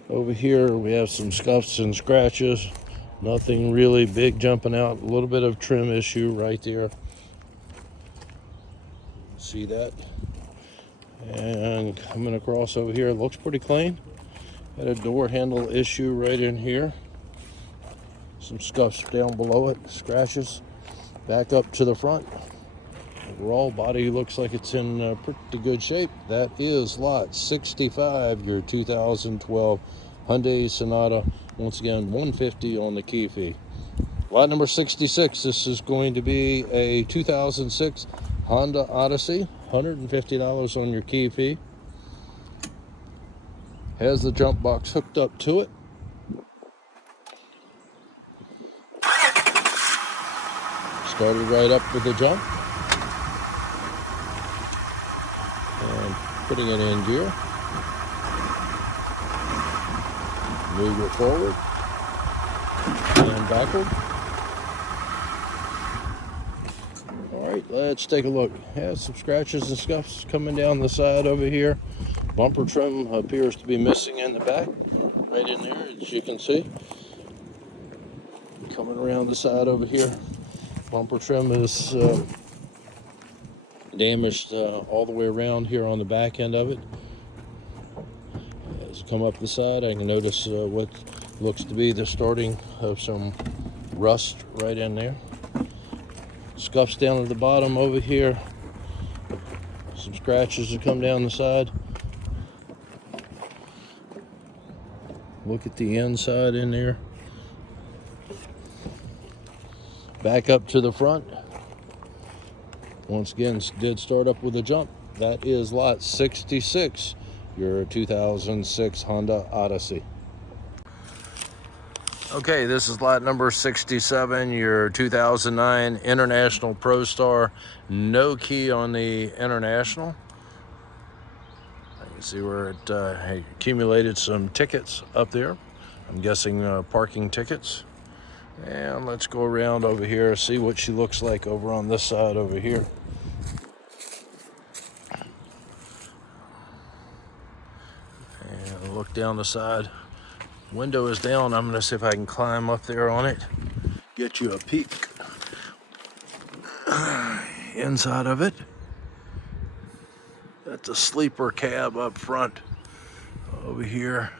over here, we have some scuffs and scratches. Nothing really big jumping out. A little bit of trim issue right there. See that? And coming across over here, looks pretty clean. Got a door handle issue right in here. Some scuffs down below it, scratches. Back up to the front. Overall body looks like it's in pretty good shape. That is lot 65, your 2012 Hyundai Sonata. Once again, $150 on the key fee. Lot number 66, this is going to be a 2006 Honda Odyssey. $150 on your key fee. Has the jump box hooked up to it. Started right up with the jump. And putting it in gear. Move it forward. And backward. Alright, let's take a look. Has some scratches and scuffs coming down the side over here. Bumper trim appears to be missing in the back, right in there, as you can see. Coming around the side over here, bumper trim is damaged all the way around here on the back end of it. As I come up the side, I can notice what looks to be the starting of some rust right in there. Scuffs down at the bottom over here. Some scratches that come down the side. Look at the inside in there. Back up to the front. Once again, did start up with a jump. That is lot 66, your 2006 Honda Odyssey. Okay, this is lot number 67, your 2009 International Pro Star. No key on the International. You see where it accumulated some tickets up there. I'm guessing parking tickets. And let's go around over here, see what she looks like over on this side over here. Look down the side. Window is down. I'm gonna see if I can climb up there on it, get you a peek inside of it. That's a sleeper cab up front over here.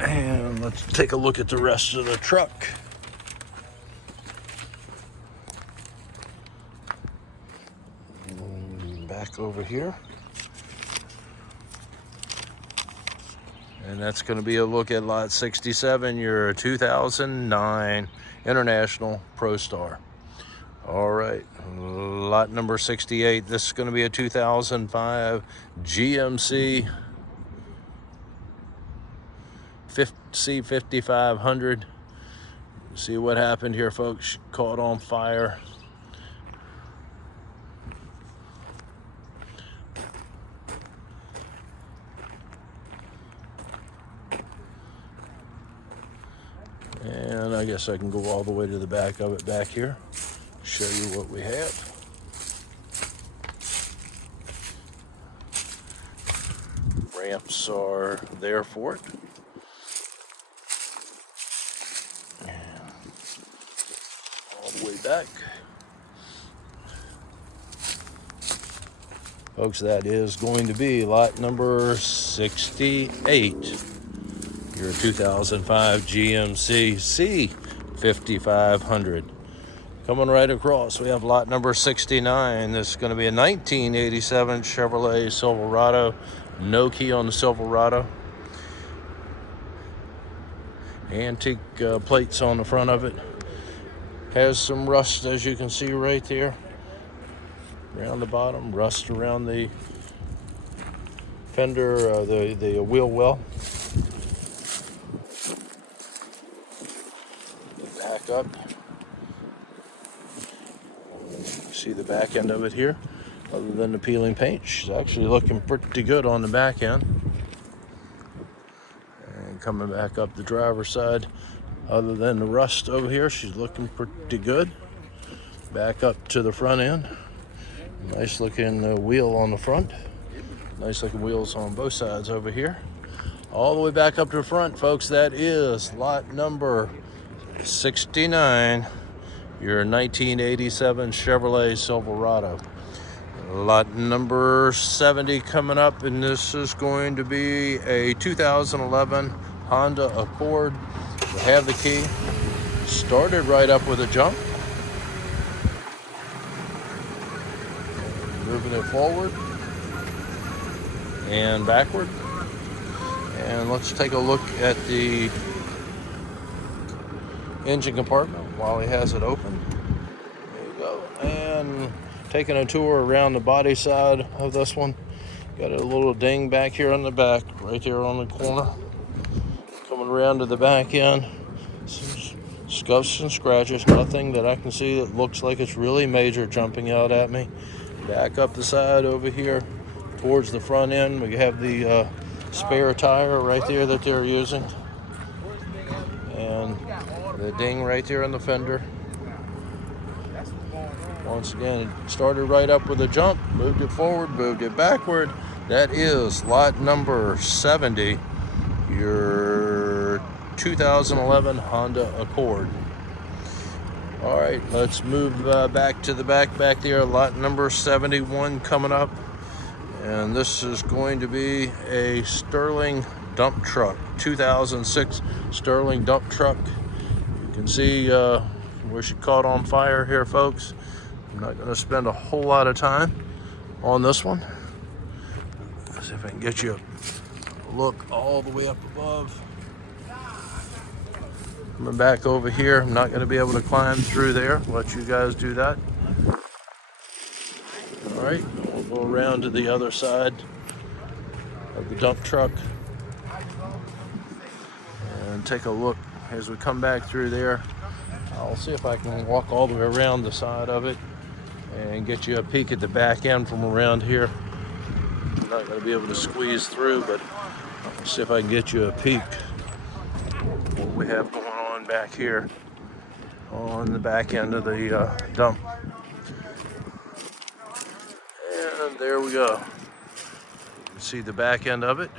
And let's take a look at the rest of the truck. Back over here. And that's going to be a look at lot 67, your 2009 International ProStar. All right, lot number 68. This is going to be a 2005 GMC C5500. See what happened here, folks. Caught on fire. And I guess I can go all the way to the back of it back here, show you what we have. Ramps are there for it. And all the way back. Folks, that is going to be lot number 68. Your 2005 GMC C5500. Coming right across, we have lot number 69. This is going to be a 1987 Chevrolet Silverado. No key on the Silverado. Antique plates on the front of it. Has some rust, as you can see right there. Around the bottom, rust around the fender, the wheel well. Back up. See the back end of it here. Other than the peeling paint, she's actually looking pretty good on the back end. And coming back up the driver's side, other than the rust over here, she's looking pretty good. Back up to the front end. Nice looking wheel on the front. Nice looking wheels on both sides over here. All the way back up to the front, folks. That is lot number 69, your 1987 Chevrolet Silverado. Lot number 70 coming up, and this is going to be a 2011 Honda Accord. We have the key. Started right up with a jump. Moving it forward and backward. And let's take a look at the engine compartment while he has it open. There you go. And taking a tour around the body side of this one. Got a little ding back here on the back, right there on the corner. Coming around to the back end. Some scuffs and scratches. Nothing that I can see that looks like it's really major jumping out at me. Back up the side over here towards the front end. We have the spare tire right there that they're using. And the ding right there on the fender. Once again, it started right up with a jump, moved it forward, moved it backward. That is lot number 70, your 2011 Honda Accord. All right, let's move back to the back there. Lot number 71 coming up. And this is going to be a Sterling dump truck, 2006 Sterling dump truck. You can see where she caught on fire here, folks. I'm not going to spend a whole lot of time on this one. Let's see if I can get you a look all the way up above. Coming back over here, I'm not going to be able to climb through there. Let you guys do that. All right, we'll go around to the other side of the dump truck and take a look as we come back through there. I'll see if I can walk all the way around the side of it and get you a peek at the back end from around here. I'm not going to be able to squeeze through, but I'll see if I can get you a peek what we have going on back here on the back end of the dump. And there we go. You can see the back end of it.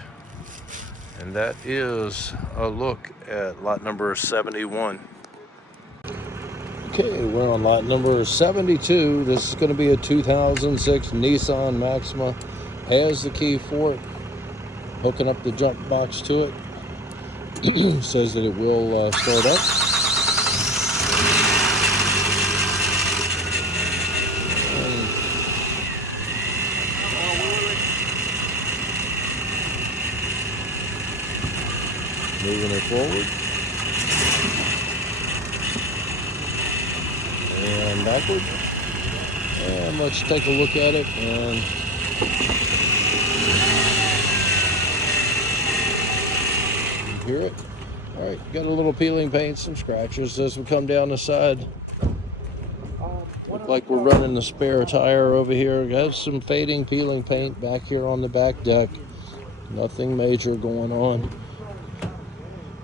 And that is a look at lot number 71. Okay, we're on lot number 72. This is going to be a 2006 Nissan Maxima. Has the key for it. Hooking up the jump box to it. Says that it will start up. Moving it forward. And backward. And let's take a look at it and hear it. All right, got a little peeling paint, some scratches as we come down the side. Look like we're running the spare tire over here. Got some fading peeling paint back here on the back deck. Nothing major going on.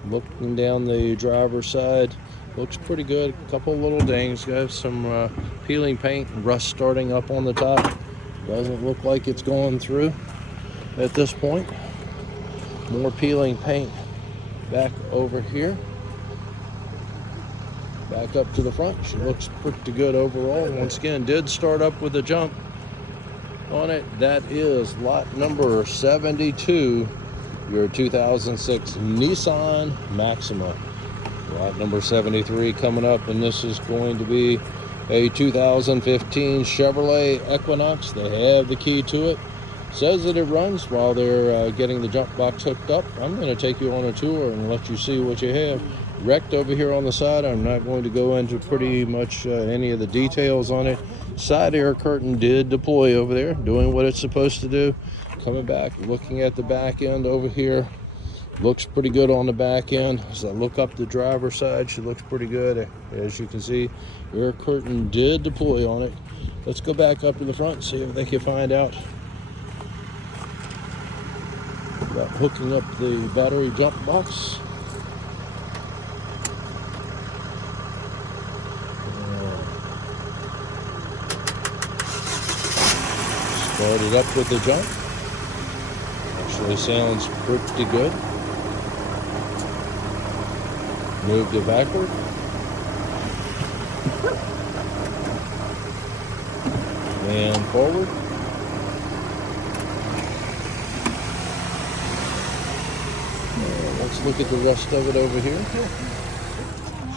Looking down the driver's side, looks pretty good. A couple little dings. Got some peeling paint and rust starting up on the top. Doesn't look like it's going through at this point. More peeling paint back over here. Back up to the front. She looks pretty good overall. Once again, did start up with a jump on it. That is lot number 72. Your 2006 Nissan Maxima. Lot number 73 coming up, and this is going to be a 2015 Chevrolet Equinox. They have the key to it. Says that it runs while they're getting the jump box hooked up. I'm going to take you on a tour and let you see what you have. Wrecked over here on the side. I'm not going to go into pretty much any of the details on it. Side air curtain did deploy over there, doing what it's supposed to do. Coming back, looking at the back end over here. Looks pretty good on the back end. As I look up the driver's side, she looks pretty good. As you can see, air curtain did deploy on it. Let's go back up to the front and see if they can find out about hooking up the battery jump box. Started up with the jump. Actually sounds pretty good. Moved it backward. And forward. Let's look at the rest of it over here.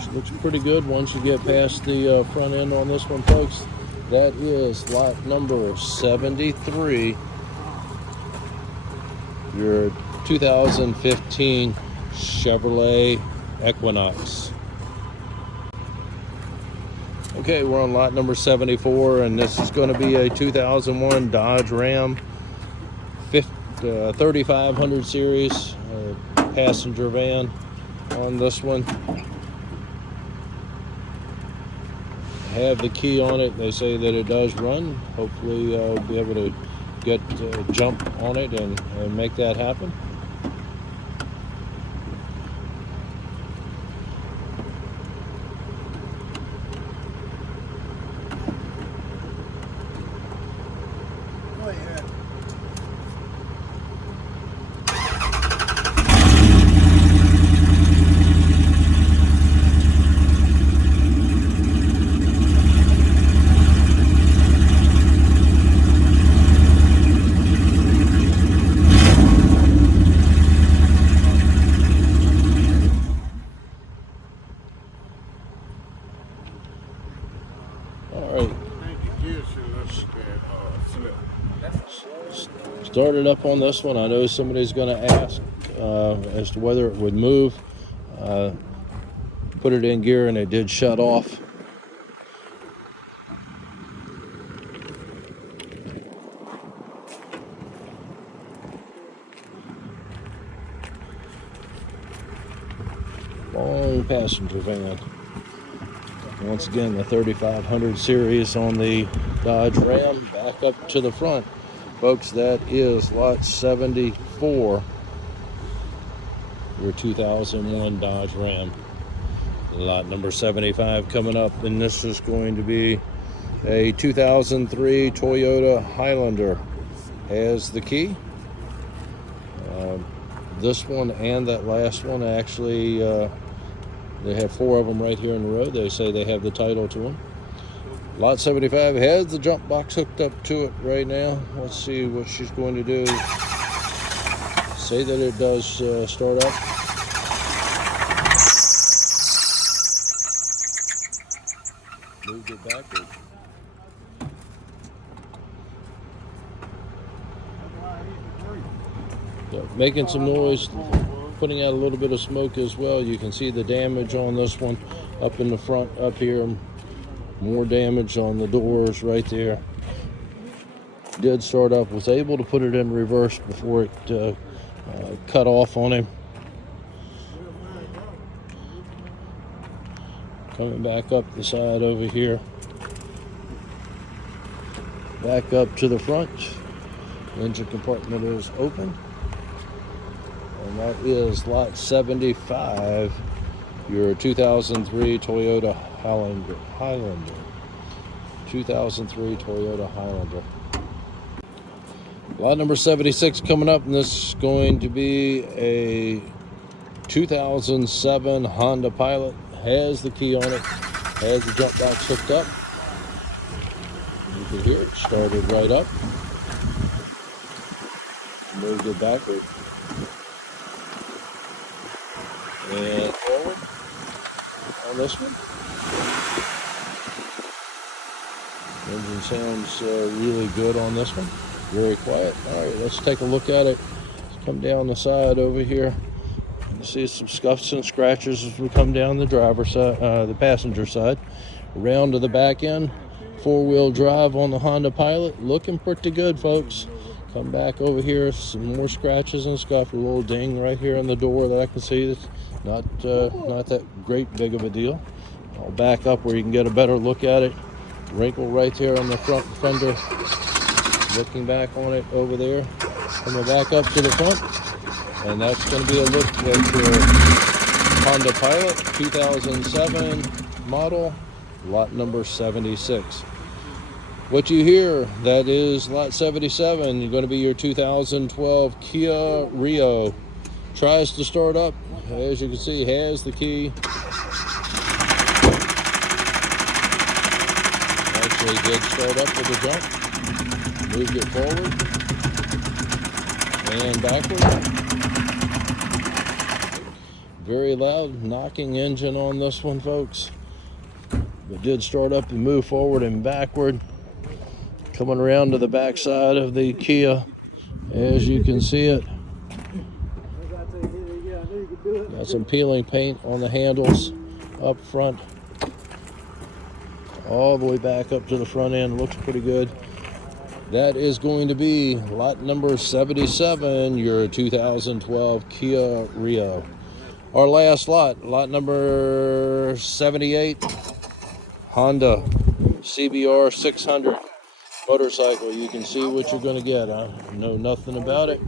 She looks pretty good once you get past the front end on this one, folks. That is lot number 73. Your 2015 Chevrolet Equinox. Okay, we're on lot number 74, and this is going to be a 2001 Dodge Ram 3500 series passenger van on this one. Have the key on it. They say that it does run. Hopefully I'll be able to get jump on it and make that happen. Started up on this one. I know somebody's going to ask as to whether it would move. Put it in gear and it did shut off. Long passenger van. Once again, the 3500 series on the Dodge Ram. Back up to the front. Folks, that is lot 74, your 2001 Dodge Ram. Lot number 75 coming up, and this is going to be a 2003 Toyota Highlander. Has the key. this one and that last one. Actually, they have 4 of them right here in the road. They say they have the title to them. Lot 75 has the jump box hooked up to it right now. Let's see what she's going to do. Say that it does start up. Moved it backward. So, making some noise, putting out a little bit of smoke as well. You can see the damage on this one up in the front, up here. More damage on the doors right there. Did start up, was able to put it in reverse before it cut off on him. Coming back up the side over here. Back up to the front. Engine compartment is open. And that is lot 75, your 2003 Toyota Highlander. 2003 Toyota Highlander. Lot number 76 coming up, and this is going to be a 2007 Honda Pilot. Has the key on it, has the jump box hooked up. You can hear it started right up. Moved it backward. And forward on this one. Engine sounds really good on this one. Very quiet. All right, let's take a look at it. Let's come down the side over here. You see some scuffs and scratches as we come down the driver's side, the passenger side. Around to the back end. 4-wheel drive on the Honda Pilot. Looking pretty good, folks. Come back over here. Some more scratches and scuff. A little ding right here on the door that I can see. It's not that great big of a deal. I'll back up where you can get a better look at it. Wrinkle right there on the front fender. Looking back on it over there. Coming back up to the front. And that's going to be a look at your Honda Pilot 2007 model, lot number 76. What you hear, that is lot 77. You're going to be your 2012 Kia Rio. Tries to start up. As you can see, has the key. Actually did start up with a jump. Moved it forward and backward. Very loud knocking engine on this one, folks. It did start up and move forward and backward. Coming around to the back side of the Kia, as you can see it. Got some peeling paint on the handles up front. All the way back up to the front end. Looks pretty good. That is going to be lot number 77, your 2012 Kia Rio. Our last lot, lot number 78, Honda CBR 600 motorcycle. You can see what you're going to get. I know nothing about it.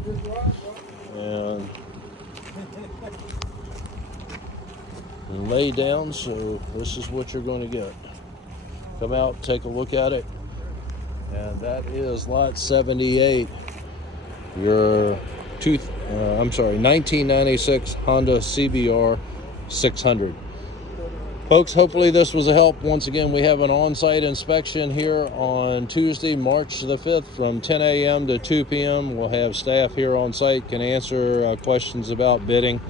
And lay down, so this is what you're going to get. Come out, take a look at it. And that is lot 78, your 1996 Honda CBR 600. Folks, hopefully this was a help. Once again, we have an on-site inspection here on Tuesday, March the 5th from 10 a.m. to 2 p.m. We'll have staff here on site, can answer questions about bidding.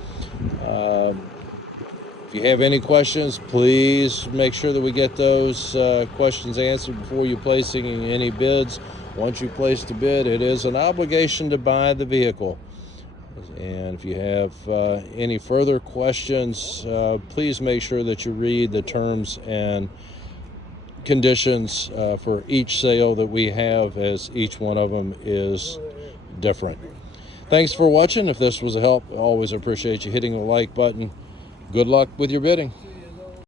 If you have any questions, please make sure that we get those questions answered before you placing any bids. Once you place the bid, it is an obligation to buy the vehicle. And if you have any further questions, please make sure that you read the terms and conditions for each sale that we have, as each one of them is different. Thanks for watching. If this was a help, I always appreciate you hitting the like button. Good luck with your bidding.